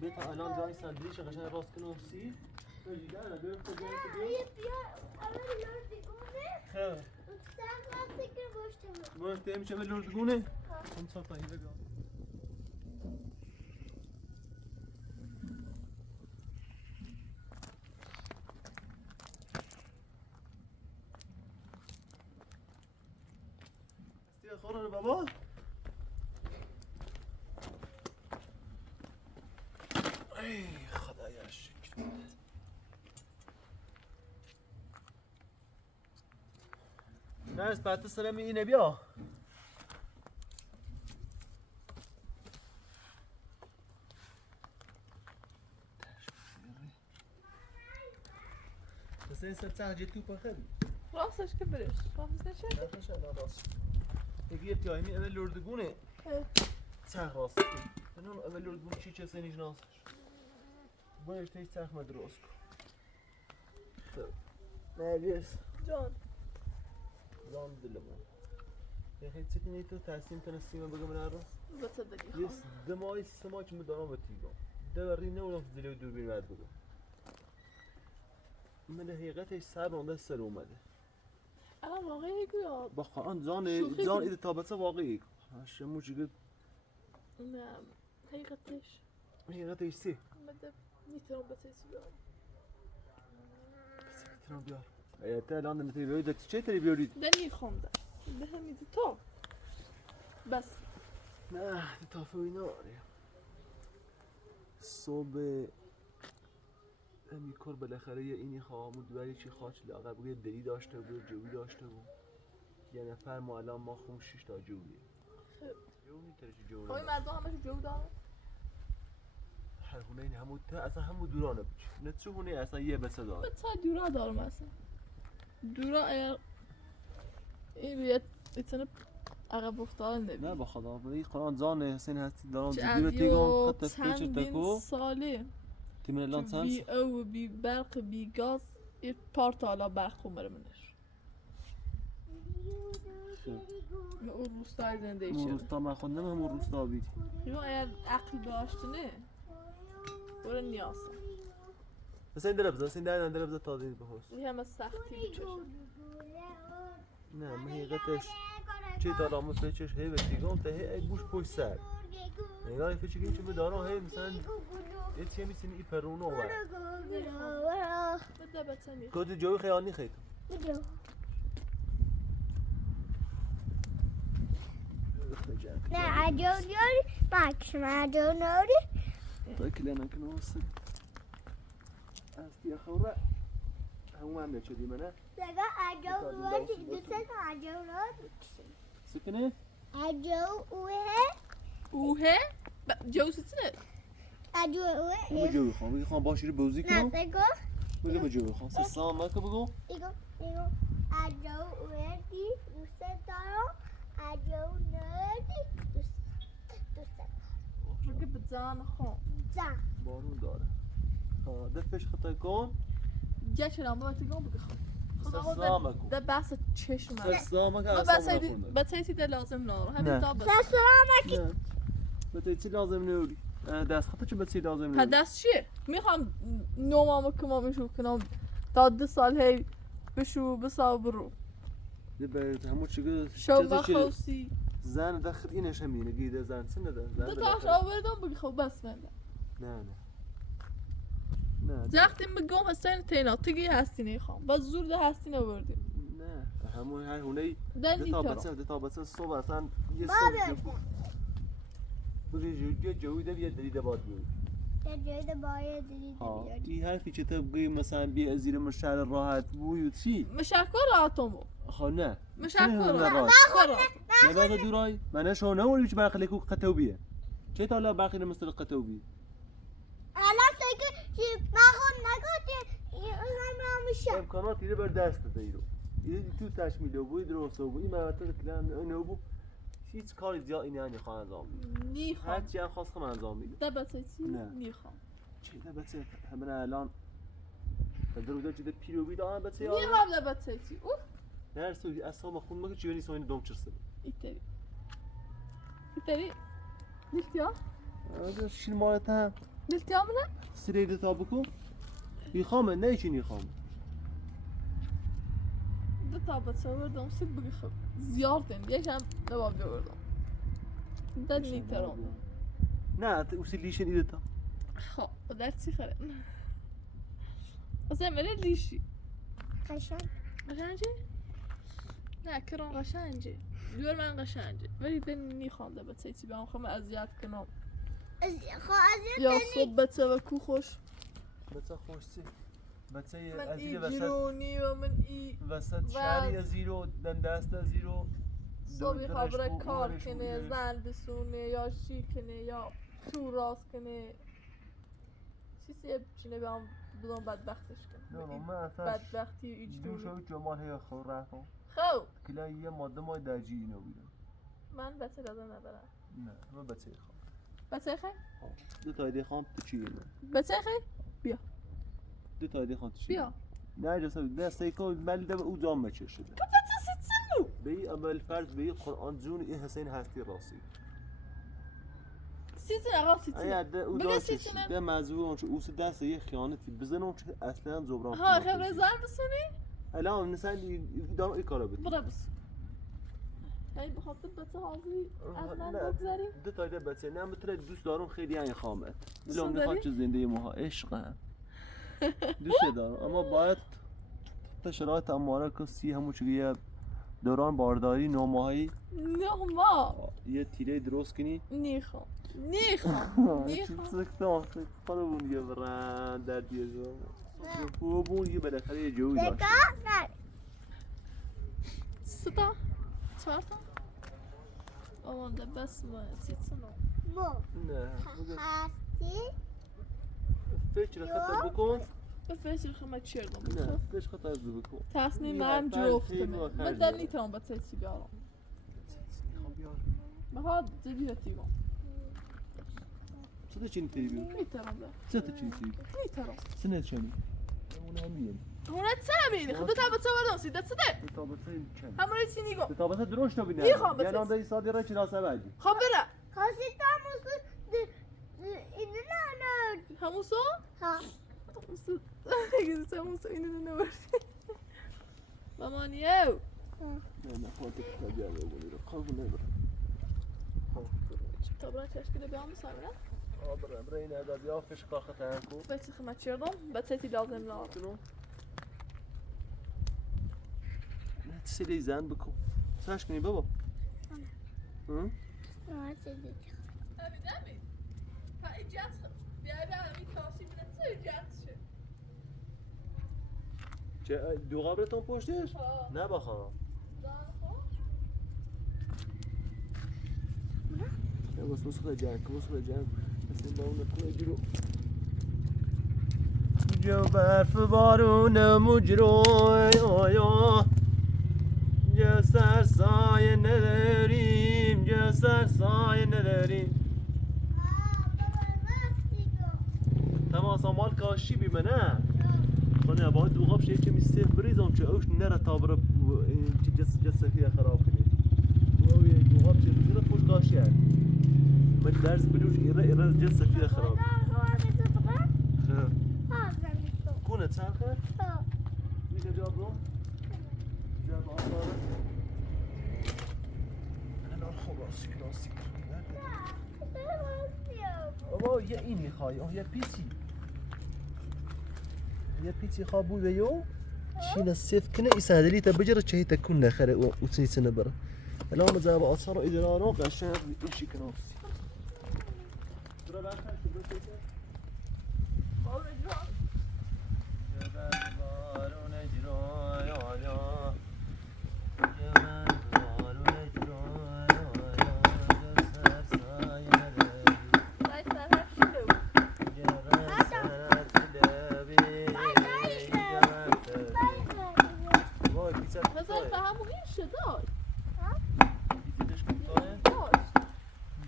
بیتا الان جای صندلیش قشنگ راست کنم سی بجیده الان درخت جمع کنی خیلی باش دیم چه به لردگونه هم سال پایین بگم استیه خورانه بابا ای خدایا شکر نرس بعد سرم اینه بیا بس این سر جی تو پخدی راستش که برش راستش نشه نخش الان راست یکی ابتیایمی اول لردگونه سر راست من اول لردگونه چی چه سنیش ناسش باید تیش سخ مدروس نه بیرس جان زان دلمون یه خیلی چکنی تو تصمیم تنستیم بگم من رو بتصدقی یه خواهم دمایی سیستمایی که مدارم با تیگم ده بری نمونم که دلیو دور بیر بعد بگم من حقیقتش صبر آن سر اومده الان واقعی گویا با قرآن شوخی زان کنی. ایده تابسه واقعی شمو چیگه نه حقیقتش حقیقتش سی بده میتونم بسیسی بیارم ترم بیار ایتا الان نمیتونی بیاری دکتی چه تری بیاری ده نیخوام ده ده همیدی تو بس نه ده تافه اینا صبح همی کر بالاخره یه اینی خواهمود ولی چی خواهد لاغر بگه دلی داشته بود جوی داشته بود یه نفر ما الان ما خون 6 تا جویه خب جو میترشی جو خواهی مردم همش جو دارم هر هونه این همون تا اصلا همون دورانه بچ نه چه هونه اصلا یه بسه داره بسا دورا دارم اصلا دورا اگر این بیاد ایتونه عقب افتادن نبید نه با خدا ولی قرآن زان حسین هستی دارم چه جدی رو تیگم خط از پیچ چندین تکو ساله تیمن الان تو سنس بی او بی برق بی گاز یه پارت حالا برق خومره منش من اون روستای زنده مو ایشه روستا من خود نمه همون روستا بید یا اگر عقل داشتنه برو نیاسم حسین در بزن حسین در بزن تا دید بخوست این همه سختی بچشم نه من حقیقتش چی دارم فکرش هی به تیگم تا هی بوش پشت سر نگاه فکر که چه بدارم هی مثلا یه چی میسینی ای پرونو و بده بتنی کد جوی خیانی خیلی نه عجب یاری بکش مردم ناری تا کلینا کنه واسه از خوره همون هم نچه دی منه لگه عجب یاری دوست عجب یاری سکنه عجب اوه جوزتنه عجب بگو جوی خواهم بگی خواهم باشی رو بوزی کنم نه سگو بگو به جوی خواهم سلام مکه بگو ایگو عجب دی دوست دارم عجب ناری دوست بگه بزن خون زن بارون داره دفش خطای کن گشنم با تگم بگه خود سلام مکو ده بحث چشم سلام مکه ما اصلا بس هیچی ده لازم نارم همین نه. تا بس نه بته چی لازم نوری دست خطا چه بچی لازم تا نوری دست چیه میخوام نومامو کمامشو کنم تا 2 سال هی بشو بسا برو یه برد همون چیگه شو بخوصی زن دخل اینش همینه گیده زن سنه ده زن ده بالاخره. تاش آوردم بگی خب بس نه نه نه زختی بگم حسین تینا تگی هستی نیخوام بس زور ده هستی نوردیم نه همون هر هونه ده نیترم ده تا بسه صبح اصلا یه صبح بگی جوی ده بیاد دلیده باد بود در جای ده باید دیدی ها بیاری این حرفی که تو بگی مثلا بیا زیر مشعل راحت بوی چی مشکل راتمو خب نه مشکل راحت خرا نه باقی دورای من شو نوری چه برخی کو قطوبیه چه تا لا برخی مثل قطوبی الان سگو مخون نگاتی این میشه امکانات ایره بر دست دیرو ایره تو تشمیل بود درست بود این مناطق کلام اینو بود هیچ کاری زیاد اینه یعنی خواهد انجام میده هر نیخوام چی خواستم انجام میده ده بس چی نه. نیخوام چه ده بچه همه الان درو ده چه پیرو بید آن بچه نیخوام ده بس چی اوه نه سوی اصلا خون مگه چی نیست این دوم چرسه ایتری دیلتیا آره شیر مالت هم دیلتیا منه سریع تا بکن میخوامه نه چی میخوام ده تا بس آوردم سگ بگی خب زیادن یکم نباب بیاوردم ده نیترم نه اوسی لیشن ایده تا خب در چی خره اصلا مره لیشی قشنگ قشنجه؟ نه کران قشنجه دیور من قشنجه ولی ده نیخوام ده بچه چی بیام خواهم اذیت کنم یا صبح بچه و کو خوش بچه خوشی بچه من از ای این وسط جیرونی و من ای وسط شهری از زیرو دن دست از زیرو صبحی خبره کار کنه زن بسونه یا شی کنه یا تو راست کنه چیزی چینه بیام بدون بدبختش کنه نه این من اصلا بدبختی و دو ایجدونی شوی جمال هی خور رفتم خب کلا یه ماده مای درجی اینو بیدم من بچه دادم ندارم نه من بچه خوام بچه خیلی؟ دو تا ایده خام تو چی نه بچه خیلی؟ بیا دو تا ایده خام تو چی بیا نه اجازه نه سیکو ملی ده او دام بچه شده تو بچه ست سنو به این اول فرض به این قرآن جون این حسین هستی راستی سیزن آقا سیزن اگر ده او بگه داشت سیزن. ده موضوع اون چه اوس دست یه خیانتی بزنم چه اصلا زبران ها خبر زن بسونی؟ الان مثلا دارم این کارو بده برا بس هی بخاطر بچه حاضری از من بگذاریم دو تا ده بچه نه بتره دوست دارم خیلی این خامت دوست دلم داری؟ میخواد چه زنده ماها عشق هم دوست دارم اما باید تا شرایط اماره کسی همون چیه دوران بارداری 9 ماهی نه ما یه تیره درست کنی نیخوام نیخوام سکتم خانمون یه برن در دیگه خوبون یه بالاخره یه جوی داشت ستا چهار تا آمان ده بس ما سیتسنو نه هستی فکر خطر بکن بفرش خمه چیردم نه فکر خطر بکن تصمیم یه من فرد جفته خیلی من آخر من جا. در نیترم با تیسی بیارم بخواد جدیدتی بام چه چینی تیبی نیترم ده چه چینی تیبی نیترم سنه چینی اون همین هونه چه نبینی خدا تا بچه بردم سیده چه تابسه چند همونه چی نیگو تابسه دروش نبینه میخوام بس. یعنی ده سادی را چی راسته بعدی خب بره کاسی تاموسو اینو نردی هموسو ها هموسو اگه هموسو اینو نوردی مامانیو نه نه خواهد کتابی هم بگونی رو خواب نبرم طبعا تشکیل بیام بسامره برای این ادبی ها فش کار خطر کو بچه خمه چیردم بچه لازم لازم کنو نه تسیلی زن بکن سرش کنی بابا نبی ها ایجاد بیای به همی کاشی بینه چه ایجاد شد چه دو قبرتون پشتش؟ ها نه بخوام نه بس وصل جنگ مثل با اون تو اجرو جو برف بارون مجرو آیا جو سرسایه نداریم جو سرسایه نداریم تمام مال کاشی بی منه خانه باید دو قاب شیء که میسته بریزم چه اوش نره تابر جس فيها خراب کنه و دو قاب شیء بزنه پوش کاشی هست من درس بلوش ایره جس فيها خراب كونه تسرخه میشه جواب رو جواب آفاره الان خلاص کلاسی بابا یه اینی خواهی یه پیچی خواب بوده یو شين السيف كنا يساعدني تبجر شيء تكون خير وتسيسنا برا الان زاب اثر ادرارو قشن شي كنوس ترى بعد شو بس مثلا فهمو این شداد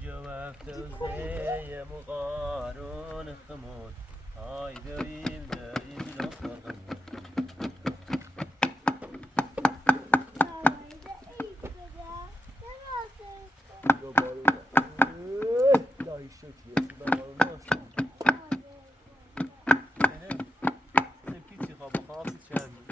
جواب توزيع مغارون خمود هاي دايم الأصفر لا يشوتي سبكيتي خابا خاصي شامي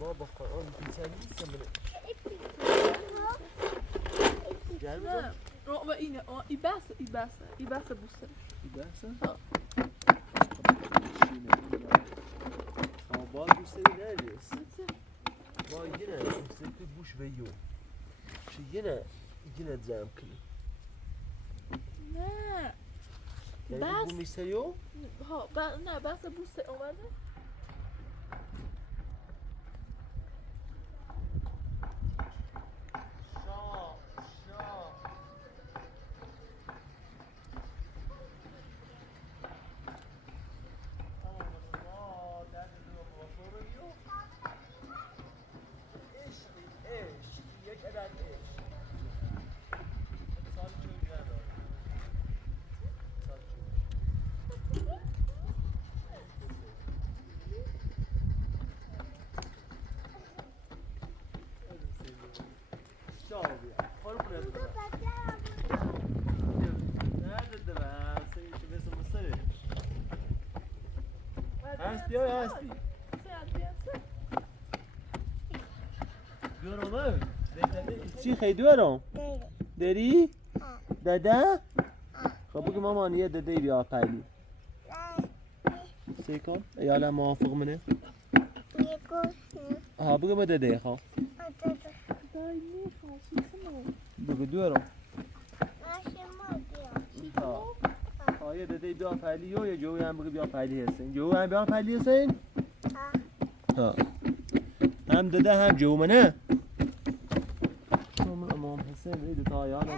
بابا قرآن بيتزا لسه من نه و اینه ایباسه بوسه İberse? Ha. Şiine. Ama bazı müşteri neredeyiz? Vay yine müşteri buş ve yok. Yine zamkını. نه Yani Bas. bu müşteri yok. ها نه بحث بوسه اومده بیا هستی دورم چی خیلی دورم داری؟ داده؟ خب بگو مامان یه داده بیا پلی سیکن ایالا موافق منه ها بگو ما داده خواه بگو دورم ها یه داده بیا پلی یا جوی هم بگو بیا پلی هستین جوی هم بیا پلی هستین؟ ها هم داده هم جو منه شما امام حسین ایدو تا ایالا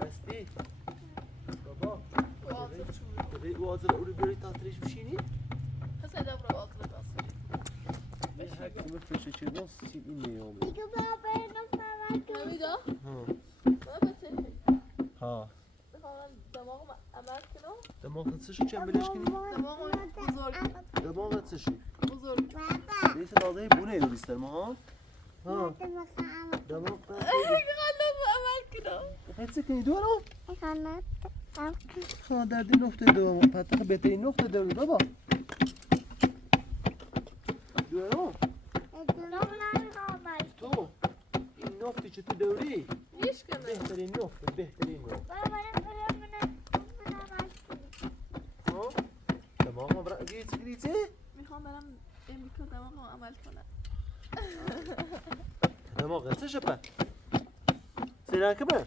هستی؟ بابا داری وازل اولی بری تاتریش بشینی؟ حسین دبر واصل باصل هرکی مفرشه چی راست چی این نیامه دیگه بابا اینو نمیدا؟ ها ما بتهی ها میخوام دماغم عمل کنم دماغت چشی چند بلش کنی؟ دماغم بزرگ دماغت چشی؟ بزرگ دیسه لازه بونه ایدو بیستر ما ها دماغ خلوم عمل کنم حدث کنی دورو؟ خواهد دردی نقطه دو پتاق بهترین نقطه دارو بابا دورو تو این نقطه چه تو دوری؟ نیش کنم بهترین نقطه ها؟ دماغم برای گریزه؟ میخوام برم امریکا دماغم عمل کنم دماغت چشه پا؟ سیران که من؟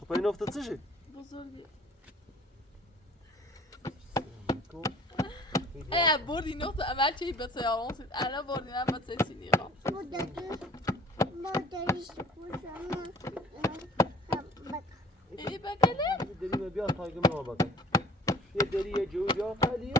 خب این نقطه چشه؟ بزرگی بردی نقطه عمل چه به سیاران سید الان بردی من به سیسی نیرم ای بگله؟ دری ما بیا تایگه ما بگه یه دری یه جو جا خلیو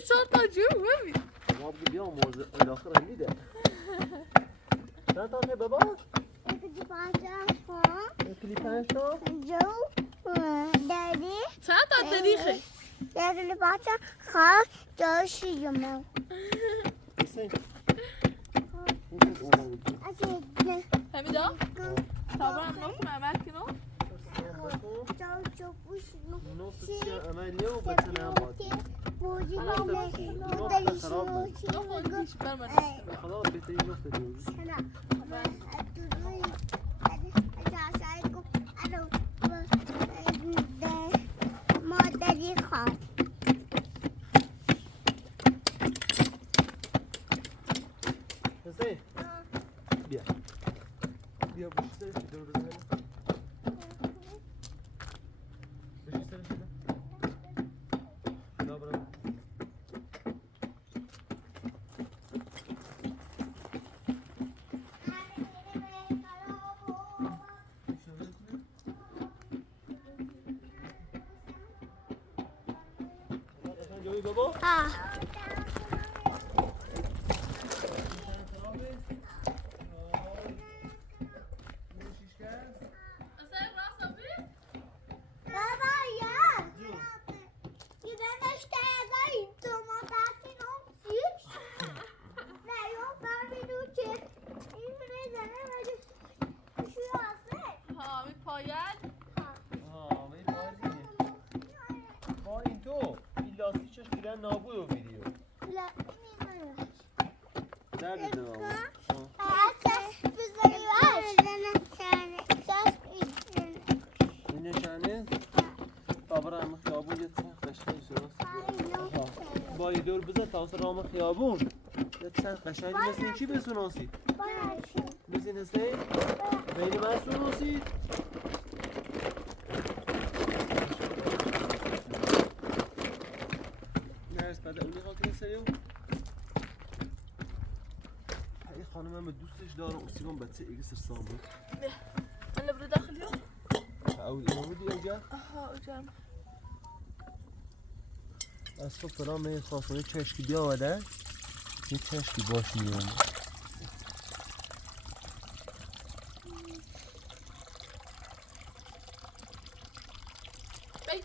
چهار تا جو ببین ما بگه بیا موزه الاخر هم میده چند تا که بابا؟ کلی 5 تا؟ چند تا دریخه حسین همیدا؟ تابرم نقطه عمل کنم نقطه چی عملیه و بطنه هم باید نقطه دیش برمن خدا بهترین نقطه دیوز مادری خواب حسین بیا بیا بشی سرش دور بزنه بشی سرش بزنه بیا برم جوی بابا نابود و ویدیو درد دوام این نشانه بابرم خیابون یه چند قشنگی شناسی با یه دور بزن تا رام خیابون یه چند قشنگی مثل چی بسوناسید بزین هستی بین من سوناسید نرس بعد اونی خاطر سریو این خانم هم دوستش داره اصیلان بچه ایگه سرسان بود انا برو داخل اليوم اول امامو دی اجا ها اجام از صبح فرام این خواستانه چشکی بیا آده یه چشکی باش میونه بی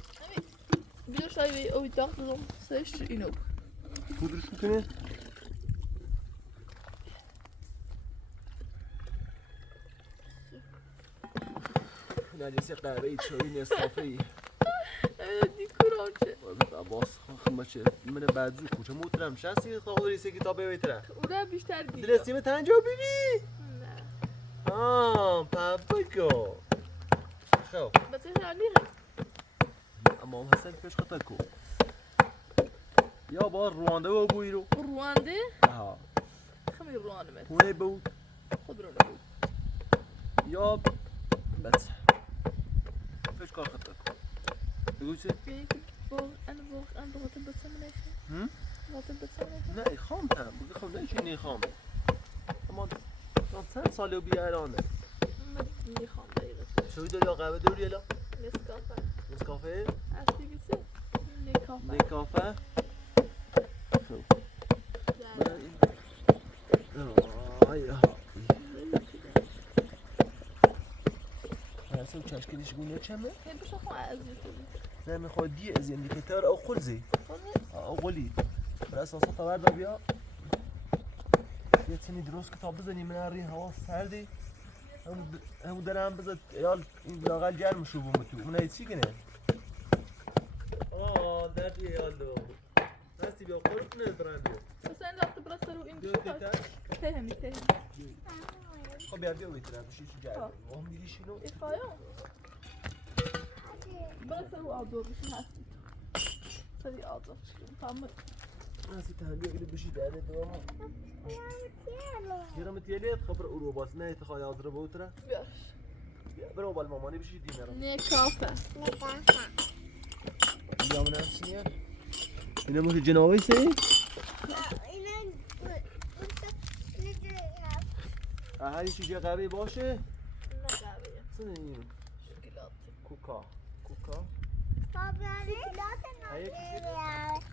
بیدوش شايفي أو يتاخذهم سيش إنو پودرش میکنه؟ نجسی قهوه ای چایی نسکافه ای دي كراجة باز خمه چه من بعدی کوچه موترم شستی خواهد ریسه کتابه بیتره ولا بيشتر دي دلستیم تنجا بیبی پاپکو خب بس إيش عليها اما هم هستن پیش خطر کو یا با روانده و بوی رو روانده ها خمي روانده مت خونه بود خد روانده بود یا بس پیش کار خطر کو بگوی چه؟ أنا بغيت بتسمى هم؟ بغيت بتسمى نه خام هم بگه خام نه چی خام اما چند سالی و بیارانه ما خام دقيقة شوی داری یا قهوه داری الا؟ نسكافة نسکافه؟ عرفتي قلت نكافة نکافه؟ خب هسه چشکلش بونه چمه؟ هي بش أخو عزيز نه میخواد دی از اندیکتر او خلزی او غلی بر اساس خبر بیا یه تینی درست کتاب بزنی من اری هوا سردی همو درم بزد یال این لاغل گرم شو بومتو اون هیچ چی کنه دردی یال دو هستی بیا خورد نه برام بیا بس أنا رحت برسل وإنت دو شو تیتر فهمي خب بیا بیا ویتر بشی چی جای هم دیدی شنو إخايا برسل وأعذر مش هحسي سري أعذر فهمت هستی تهلیه ایلی بشی درده دوام یرم تیلیت خبر اروباس نه تخای آذر بوتره بيش بیا برو بال مامانی بشی دینرم نكافة یا من همسینیه اینه مخی جناوی سی؟ هر چیزی قوی باشه؟ نقابية سنه این شوكولاتة کوکا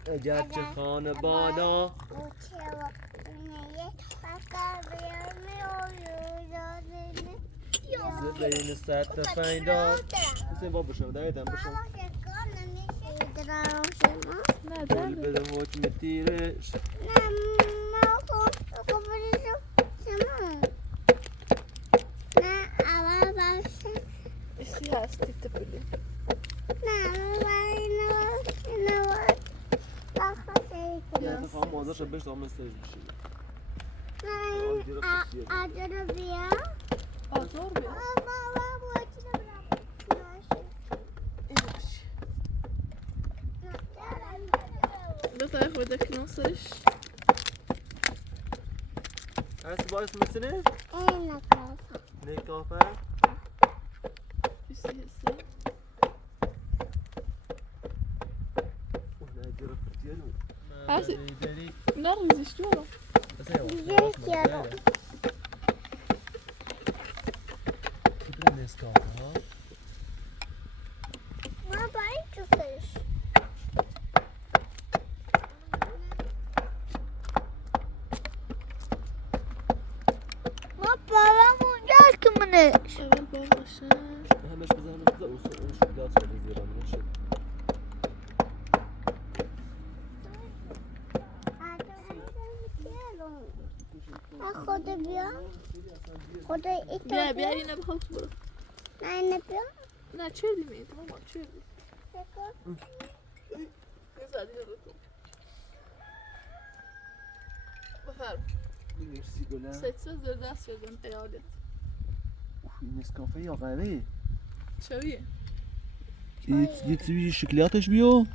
اجت خانه بادا زبین ست فیندار کسی با بشم دایدم بشم لا گل ده بده حکم تیرش إيش هاستي تبلي نه خواهم مازش بهش دام استیج بشی أعذر بيها إيش بس أخذ ذاك نصش هست باعث مثلش؟ نکافه إيش هسه نه گرفت دیالو هسه نرغز شو نسکافه ها أول باباشا همش بزن اون شکلات شده زیرا نشد خود بیا خود بيا بيا ينا بخلص برا نه بیا لا تشيلي ميت ماما تشيلي يزعلي هذا بفهم مرسی گلم سيتسوز درداس شدن قيادت این نسکافه یا قهوه شوية یه چیزی شکلاتش بیو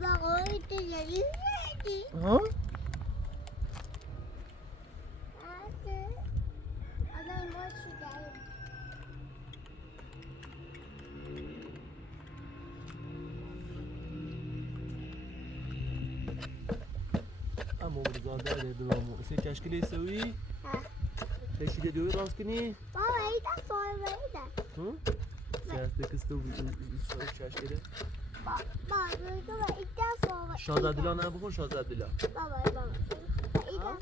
بقای تجاری ها اما برزان داره دوامو سی کشکلی سوی تشکیل دوی راست کنی بابا ایده فای ایده ها سیاسته کستو کشکله بابا ایده فای شازدلا نه بخور شازدلا بابا ایده فای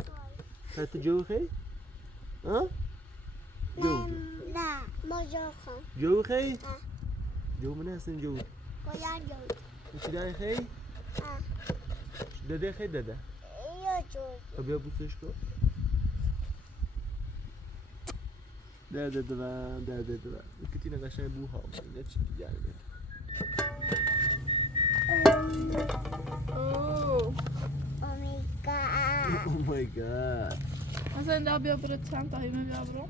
حتی جو خی ها جو نه ما جو خون جو خی جو من هستن جو باید جو میشیدن خیلی؟ داده خیلی داده یا جوی خب بیا بوسش کن داده دوان داده دوان کتی نقشه بوها نه چی دیگه اوه اومیگا Oh my god مثلا اینجا بیا برو چند تا هیمه بیا برو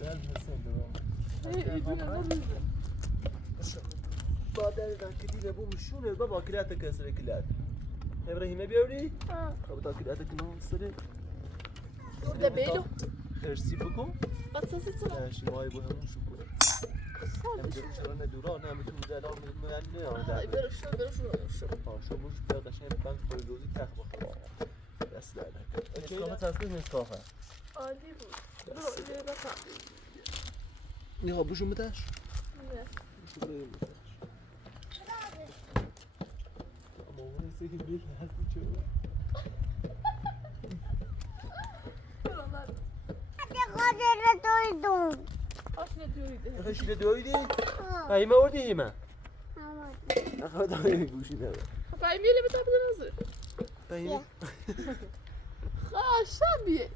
دل حسن دوان ایدونه نروزه با دل کتی نبو مشونه بابا کلات کسر کلات ابراهیم بیاوری خب تا کلات کنم سری ده بیلو خرسی بکن قصصی چرا شمای بو همون شو کنه نمیدونم چرا ندورا نمیتونم دلام ای برو شو شو مش بیا قشنگ بانک پایدوزی تخ بخواه دست در نکن نسکافه تصویر نسکافه عالی بود برو اینجا بخواه نه بشو متاش نه اما اون ایسه که بیل هستی چه برو من خاطر دویدون آشنا دویده خشیده دویدی؟ قیمه وردی ایمه؟ نخواه دایی گوشی داره خواهی میلی بتا بده نازه قیمه؟ خواهشم بیه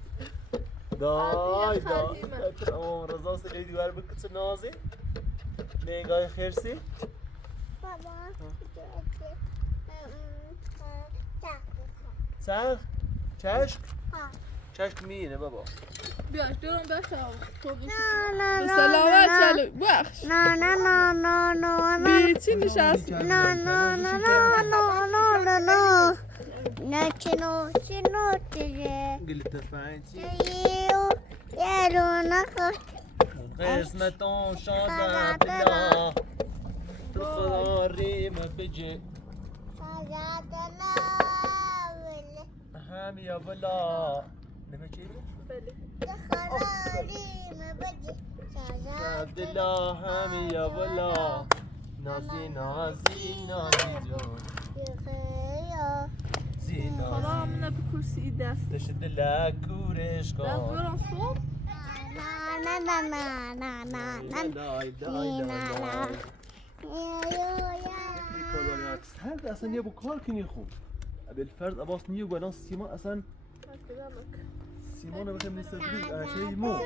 دای خیمه. تمام رضا سلی دیوار بکت نازی نگاه خیرسی بابا سر چشک ها. چشک میینه بابا بیاش درم بخواه تو بشو نه، به نه، سلامت نه. چلو بخش نه نه نه نه نه نه بی چی نشست نه نه نه نه نه نه نه نه چنو چنو چیه قلت فانتی یو یارو نخواه قسمتون شانس عبدالله تو خدا ریمه بجه هم یا بلا نمه چی؟ عبدالله هم یا بلا نازی نازی نازی جون زی خدا نازی منه به کرسی دست دشت دلک کورش دست کن برم صبح نه نه نه نه نه نه دای دای دای هر اصلا یه بو کار کنی خوب بالفرد اباس نیو گناه سیما اصلا سیما نبخیم نیست بید اشهی مو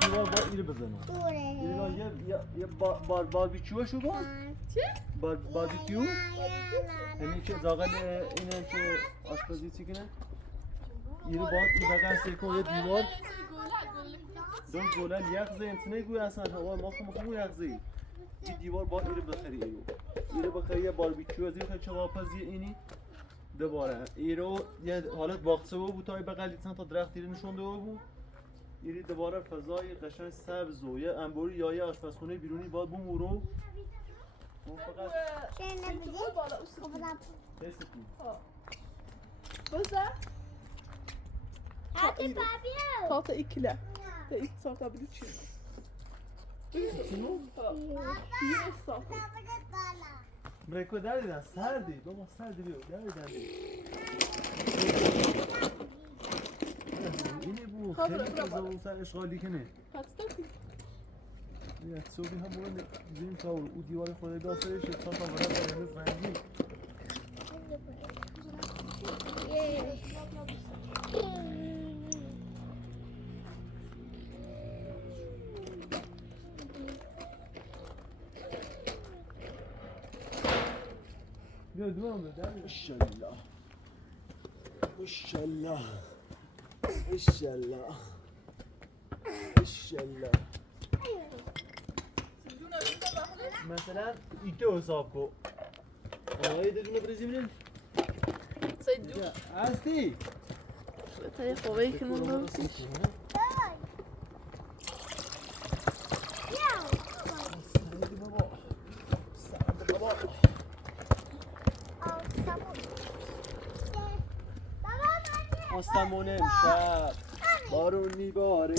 دیوار با ایره بزنم اینا یه باربیکیو شو با باربیکیو یعنی که زاغل اینه که آشپزی چی کنه ایره با این بقیه سیکن یه دیوار دون گولن یک زی انتنه گوی اصلا هوا مخمو یک زی این دیوار با ایره بخری ایره بخری یه باربیکیو از این خیلی چواپزی اینی دوباره ایرو یه حالت باقصه بود تا بغل چند تا درخت ایره نشونده بود ایری دوباره فضای قشنگ سبز و یه انباری یا یه آشپزخونه بیرونی باید بوم او رو فقط حس کن بزن Hadi papier. Salata ikile. De ilk salata bir üç yıl. Yine salata. برکو دردن سردی بابا سردی بیو دردن اینه بو خیلی فضا و سر اشغالی کنه Pasta ki. یه صوبی هم بودن زین تا او دیوار خود داسترش تا تا برای برنز رنگی بیا دوام بده ماشاءالله ماشاءالله ماشاءالله ماشاءالله مثلا ایتو حساب کو آقای دونه بریزی میرین Sayın هستی Taya kovayı kınırlar. سردی بابا سردی بابا آسمون امشب بارون میباره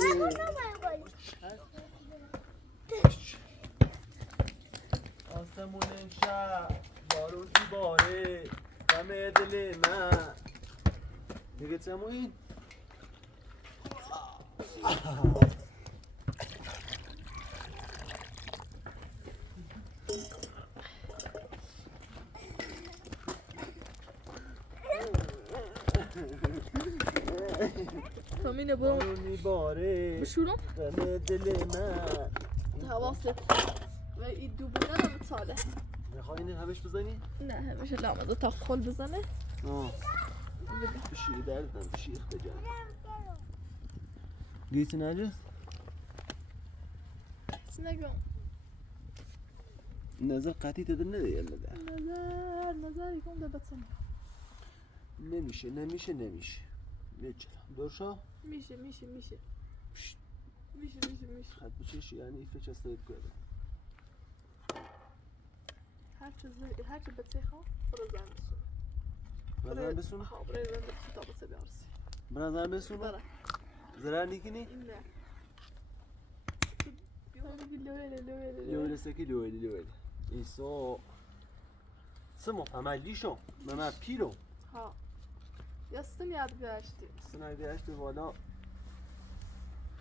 آسمون امشب بارون میباره غم دل من دیگه چمو این همینه برو میباره بشورم غم دل من حواست و این دو بودن هم ساله میخوای این همش بزنی؟ نه همیشه لامده تا خل بزنه آه بشیر دردم بشیر بجان گیت نجس؟ نگم نظر قطعی تدر نده یه مده نظر یکم ده بطنه نمیشه نمیشه میچه درشا؟ میشه خط بچش یعنی فچ استرید کرده هر چه بچه خواه برو زن بسونه بزن بسونه؟ خواه برای زن بسونه تا بسه بیارسی بزن بسونه؟ برای زرار نیکنی؟ نه لویله لویل سکی لویل ایسا سمو عملی شو مما پیرو ها یاستن یاد گشتی سنای بیاشت والا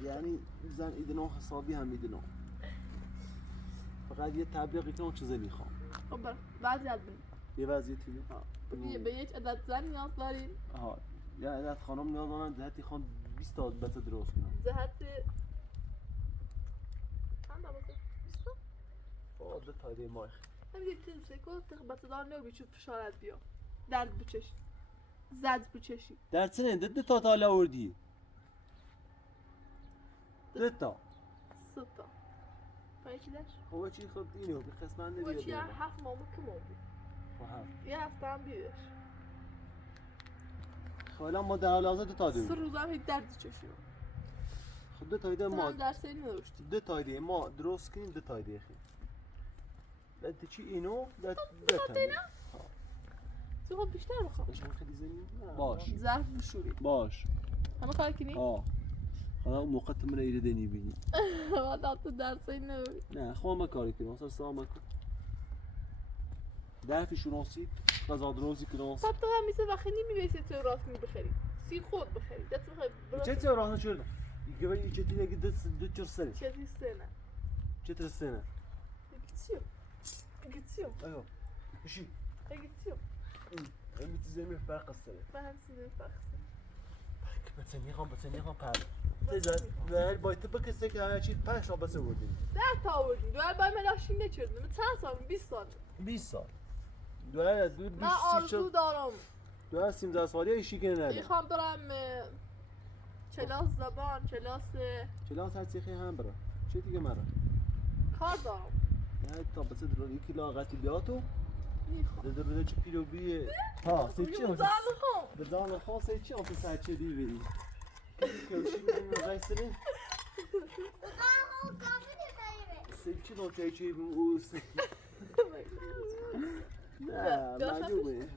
یعنی زن ایدنو حسابی هم ایدنو فقط یه تبلیغی کنم چیزی میخوام خب برای بعد یاد بین یه وضعیتی به یک عدد زن نیاز دارین آها یا عدد خانم نیاز دارن جهتی خان 20 تا بچه درست کنم جهت چند بسه؟ 20 تا؟ فاده تایده مایخ هم یک تیز بکن بچه دار نو بیچو فشارت بیا درد بچشی زد بچشی در سنه ده تا تالا وردی ده تا ستا پایچی داشت؟ خواه چی خود اینو به قسمت خب چی نبیده هفت مامو که مامو خواهم یه هفته هم بیدش حالا ما در حال حاضر دو تا سر داریم روزم هیچ دردی چشی خب دو تایده تو ما هم درسی نداشتی دو تایده ما درست کنیم دو تایده خیلی ده چی اینو ده تایده تو خود بیشتر بخواه باشم خیلی زنیم باش ظرف بشوری باش همه کار کنی؟ حالا اون موقع تو من ایره دنی بینی بعد تو درسی نداری نه خواه ما کاری کنیم اصلا سلام کن درفی شناسی غذا درازی کناس خب تو هم میسه وقتی نمیویسی تو راست میبخری سی خود بخری دست بخری چه تیار راه نشردم یکی باید یه چتی دیگه دست دو چر سنه چه سنه چه تر سنه گیتسیو ایوه بشی گیتسیو امی تیزمی فرق السنه فهم سیده فرق بتنی خان پر تیزد و باید تبقى سک همه چی 5 را بس بودیم 10 تا آوردی دوار باید من لاشین نچردم چند سال 20 سال 20 سال دوار دو من آرزو دارم دوار 13 سالی ایشی کنه نده میخوام برم کلاس زبان کلاس هر سیخی هم برم چه دیگه مرا کار دارم نه تا بس درو یکی لاغتی بیاتو میخوام در رو چه پیلو بیه ها سی چی بزن میخوام بزن خواست سی چی آنفه سرچه دی بری کلشی بینیم رای سری سی چی دو چای چی بیم اوست نه مجبوره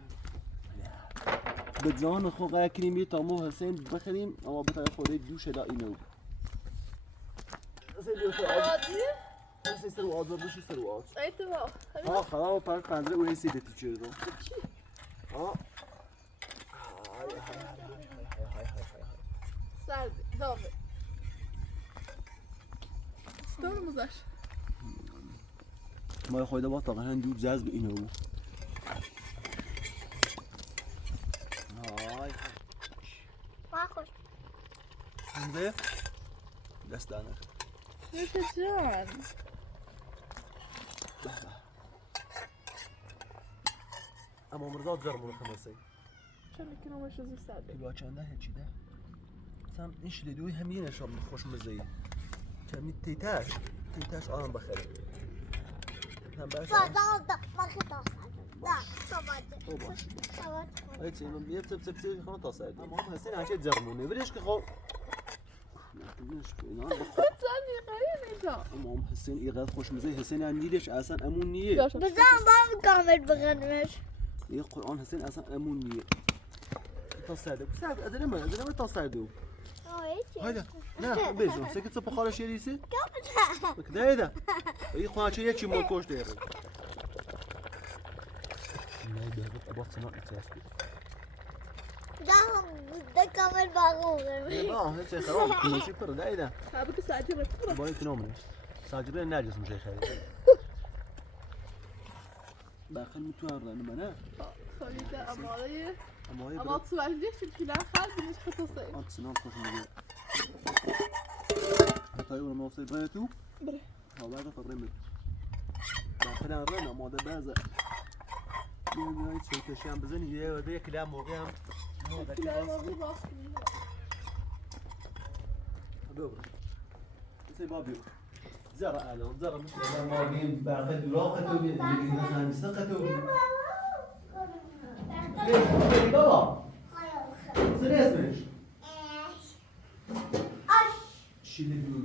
به جان خود قرار کنیم یه تامو حسین بخریم اما بطور خوده دوشه دا اینو عادی؟ حسین سر و آزار بشی سر و آز اتفاق ها خدا پر پنجره و حسی دتی چه رو چی؟ ها سرد داغه ستون مزش ما خواهده با طاقه هندو جذب اینو بود خوش هنده دست دانه نوش جان اما مرزاد زرمون خمسه چه میکنم باشه زیر سرده کیلو چنده هیچی ده سام این شلیدوی همین نشام خوش مزهی کمی تیتاش آرام بخره هم باش تو باش هیچ اینم یه تب خانه تاسرد اما هم حسین هرچه زرمونه برش که خب زنی قایه نیجا اما هم حسین ایقاد خوش مزهی حسین هم نیلش اصلا امون نیه بزن با کامل بگنمش یه قرآن حسین اصلا امون نیه تاسرده سرد ادله من تاسرده هایده نه بیشون سکت سپا خالش یه ریسی بکده ده این خواهچه یه چی ملکوش ده نه بیابت ابا سنا اتیاس بید ده کامل باقومه با هیچ خراب کنوشی پر ده ایده حابب ساعتی رفت باید کنامنش ساجره نرجس میشه خیلی داخل میتوان رنه منه خالیده اماره اما اما تو وجهش که نه خال بینش خطا سایی آت سنام خوش میگه طيب ما وصل بنتو بره هذا قريب داخل الرنا ما ده بازا يا شو تشام بزن يا ودي كلام موقعهم لا ما في باص دوبر زي بابيو زرع الان زرع مثل ما بين بعقد وراقته اللي مثلا مسقته ليه بابا شنو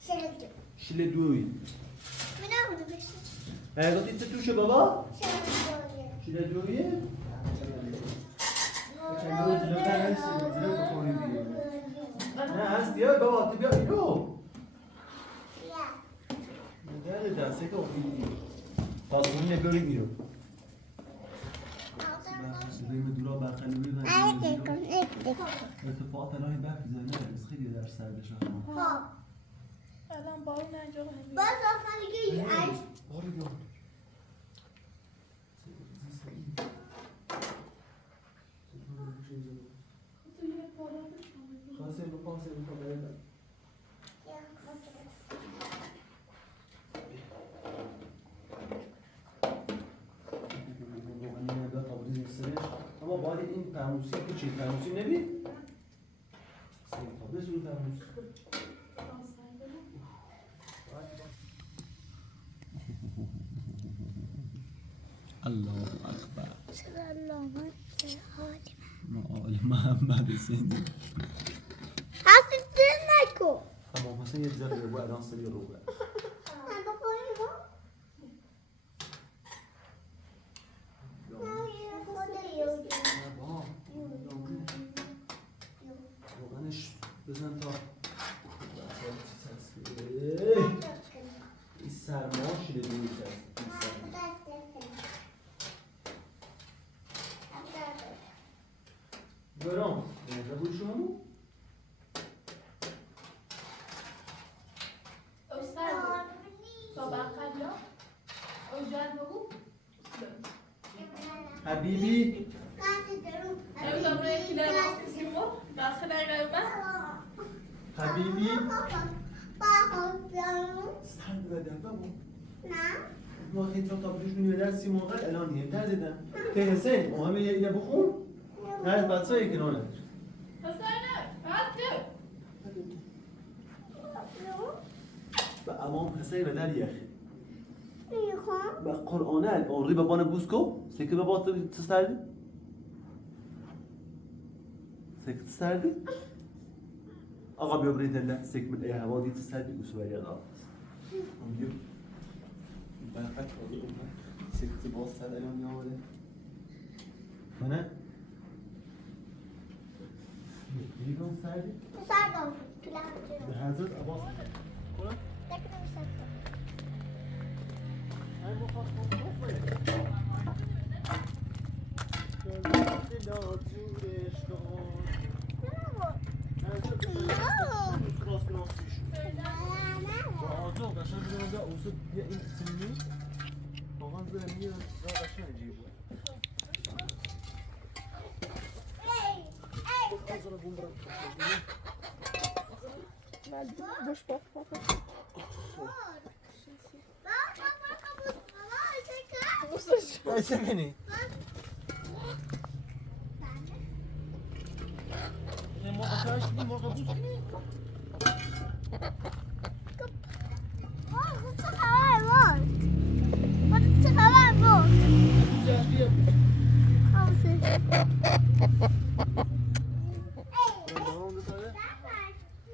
اسمك شلدوي قلت انت توش بابا شلدوي نه هست بیا بابا تو بیا اینو نگه دسته که اخیدی تازمون نگاری میرو صدای دورا برقلبی اتفاقات راهی برف زنه بس خیلی در سردش الان بارون اینجا همین باری بیان خاصه رو پاسه رو پاسه اما باید این فرموسی که چی فرموسی نبید سیمتابه زور فرموسی الله اکبر سلام آل محمد سیدی هستی دل نکن اما مثلا یه ذره رو الان سری رو بره روغنش بزن تا این سرما شده دوی برام بگوی شما حبیبی نمیدونم روی یکی در باز کسیم رو داخل قیمه حبیبی سرد بدن بابا ما خیلی تا بروش می‌نویسم در سی موقع الان یه در دیدم ته حسین مهم یه بخون نه بچه های کنانه حسینه هست و امام حسین و در یخی و قرآن الان ری بابان بوسکو سکه بابا تو سردی سکه سردی آقا بیا برید الله سکه من ای هوا دی تو سردی گوسوری آقا بیا برقت خواهی اومد سکه باز سرد الان میامده منه بیگان سردی سردم تو لحظه به حضرت عباس کنم نکنم سردم ای مخواست جورش کن آزاد قشنگ بودم دا اوسط بیا این سنی واقعا زدم میاد را قشنگ عجیبه بازار بوم برم boş bak bak. Neyse beni. Ne arkadaş bir morga buz. Güzel bir yapmış.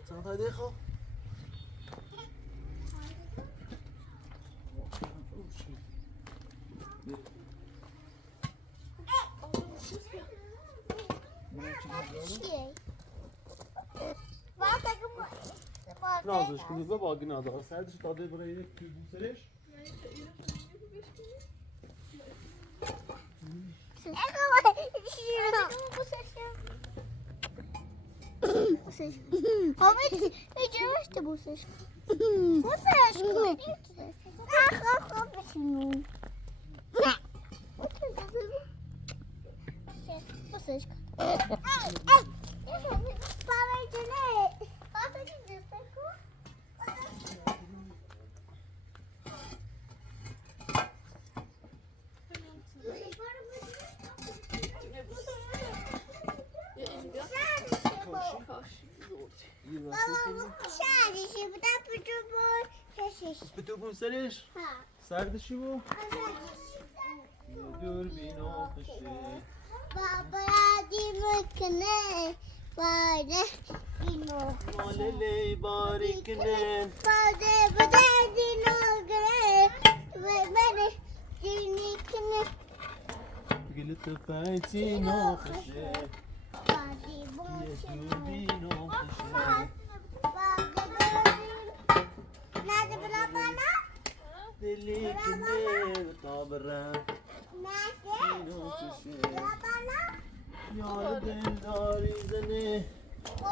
Çantayı dekho. Nazlı şimdi de bak nazlı. Sen de tadı buraya bu sereş. Ahmet, geçmişti bu ses. Bu ses. Bu ses. بابا شهرشی بودم بجبور کشش بتوبون سرش ها سردشی بو ازش دوربین آخشه بابا یادی میکنه باده اینو مال لی باری کنن باده اینو گره بره دینی کنه گلت فایتی ناخشه بادی یه بوشنه دوربین آخشه نده بلا بالا دلی کنه تا برم نده آخشه بلا بالا یار دل داری زنه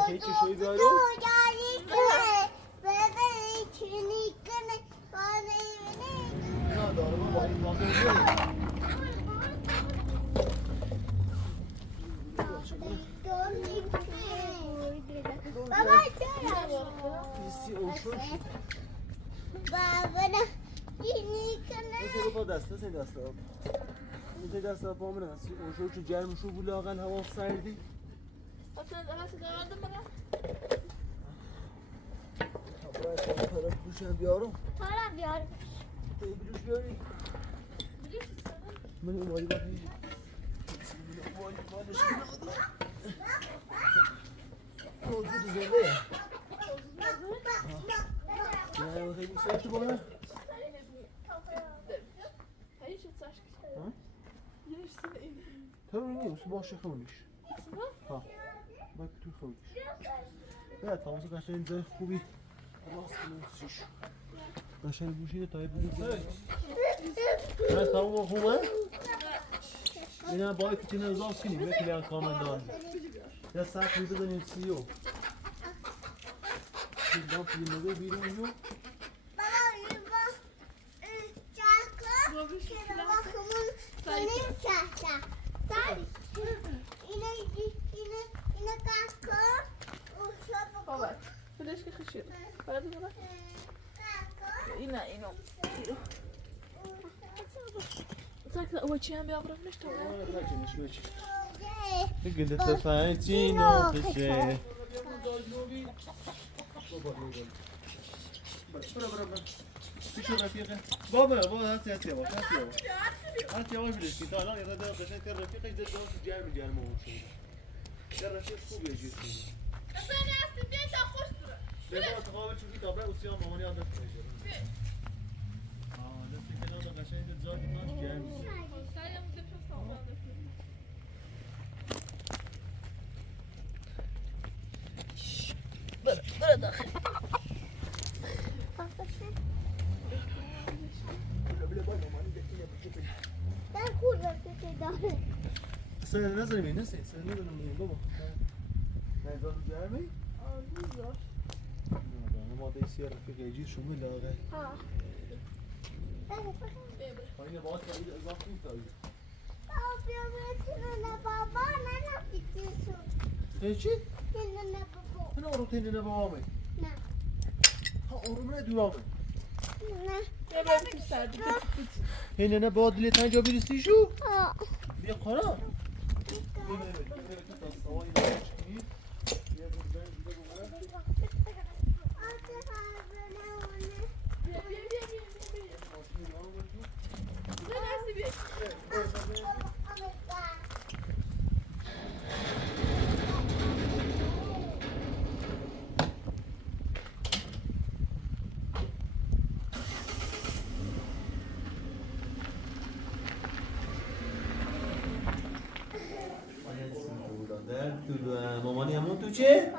هیچ شوی تو بیارو یاری کنه بره چینی کنه بانه بینه نه داره با این بازه بابا چرا بیسی اوشوش بابا نه اینی کنه بسه با دست دست پا من هستی اوشوش جرم شو بلاغن هوا سردی اصلا هست دارم برم برای طرف دوشم بیارم تارم بیار بروش بیاری من اومدی بخیری موجود زنده نه بخیری سرشت بانه هیچ چیز یه چیز این تو نیست باشه خونیش ها باید تو خونیش نه تاموزه قشنگ زای خوبی راست کنیش قشنگ بوشیده تا بودی نه تمام خوبه اینا باید کتینه ازاز کنیم یکی لیان کامندان یا سخت می بزنیم سیو بیدام فیلم نگه بیرون جو بابا بلش که خشید بعد برم اینو tak ułączyłam białą myśl, گلت فایتی ناخشه پیشو رفیقه بابا هستی یواش هستی یواش بلیش که تا الان یه دقیقه قشنگ تر رفیقش داد داشت جرم اون شده در رفیق خوب یه جیسی اصلا هستی بیایی تا خوش برم بابا تقابل چون که تابره اوسیان مامانی عادت کنشه دستی کنان دا قشنگ زادی ماش جرم برا داخل سنه نزنیم این نسی سنه نزنیم این بابا نزار جرمی؟ نزار ماده سیاه رفیق جیز شما لاغه اینه باید که اضافه این تایی چی؟ من آروم تینه نبا آمه نه ها آروم ندو آمه یه برم تو سردی اینه نبا دلی تنجا بیرستی شو بیا قرار مامانی همون تو چه؟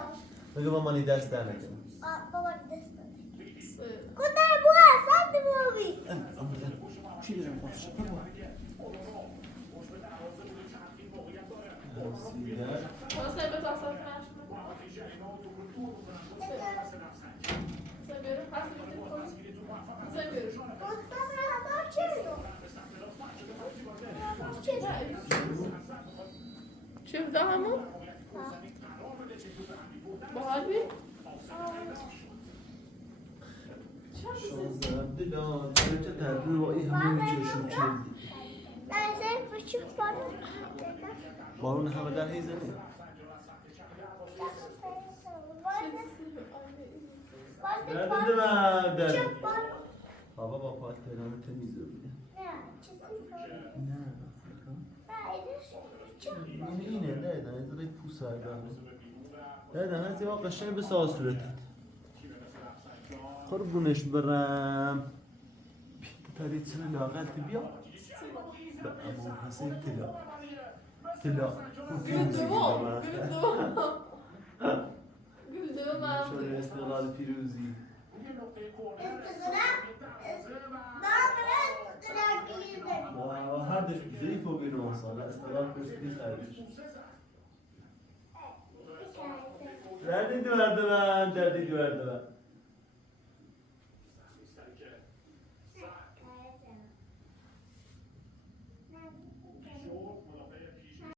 بگه مامانی دست در نکنه بابا دست کدای بوا ساعت بوی چی دارم باشه؟ واسه به تاسف نشد سبیرو هستی سبیرو گفتم رها چرا چه ده همون؟ باحال بی؟ شازده دلان چه تدبیر با این همه چشم چندی نظر بچه بارون همه در هیزنه Nerede ben der. Baba bak patlarını temizliyor. Ne? اینه نه نه از روی پوست هردم نه نه هستی ها قشنگ به ساز صورتت قربونش برم پریتون لاغت بیا با امو حسین تلا شوری استقلال پیروزی هر دش ضعیف و بیرون ساله استقلال پیروزی خریدش دردی دو برده من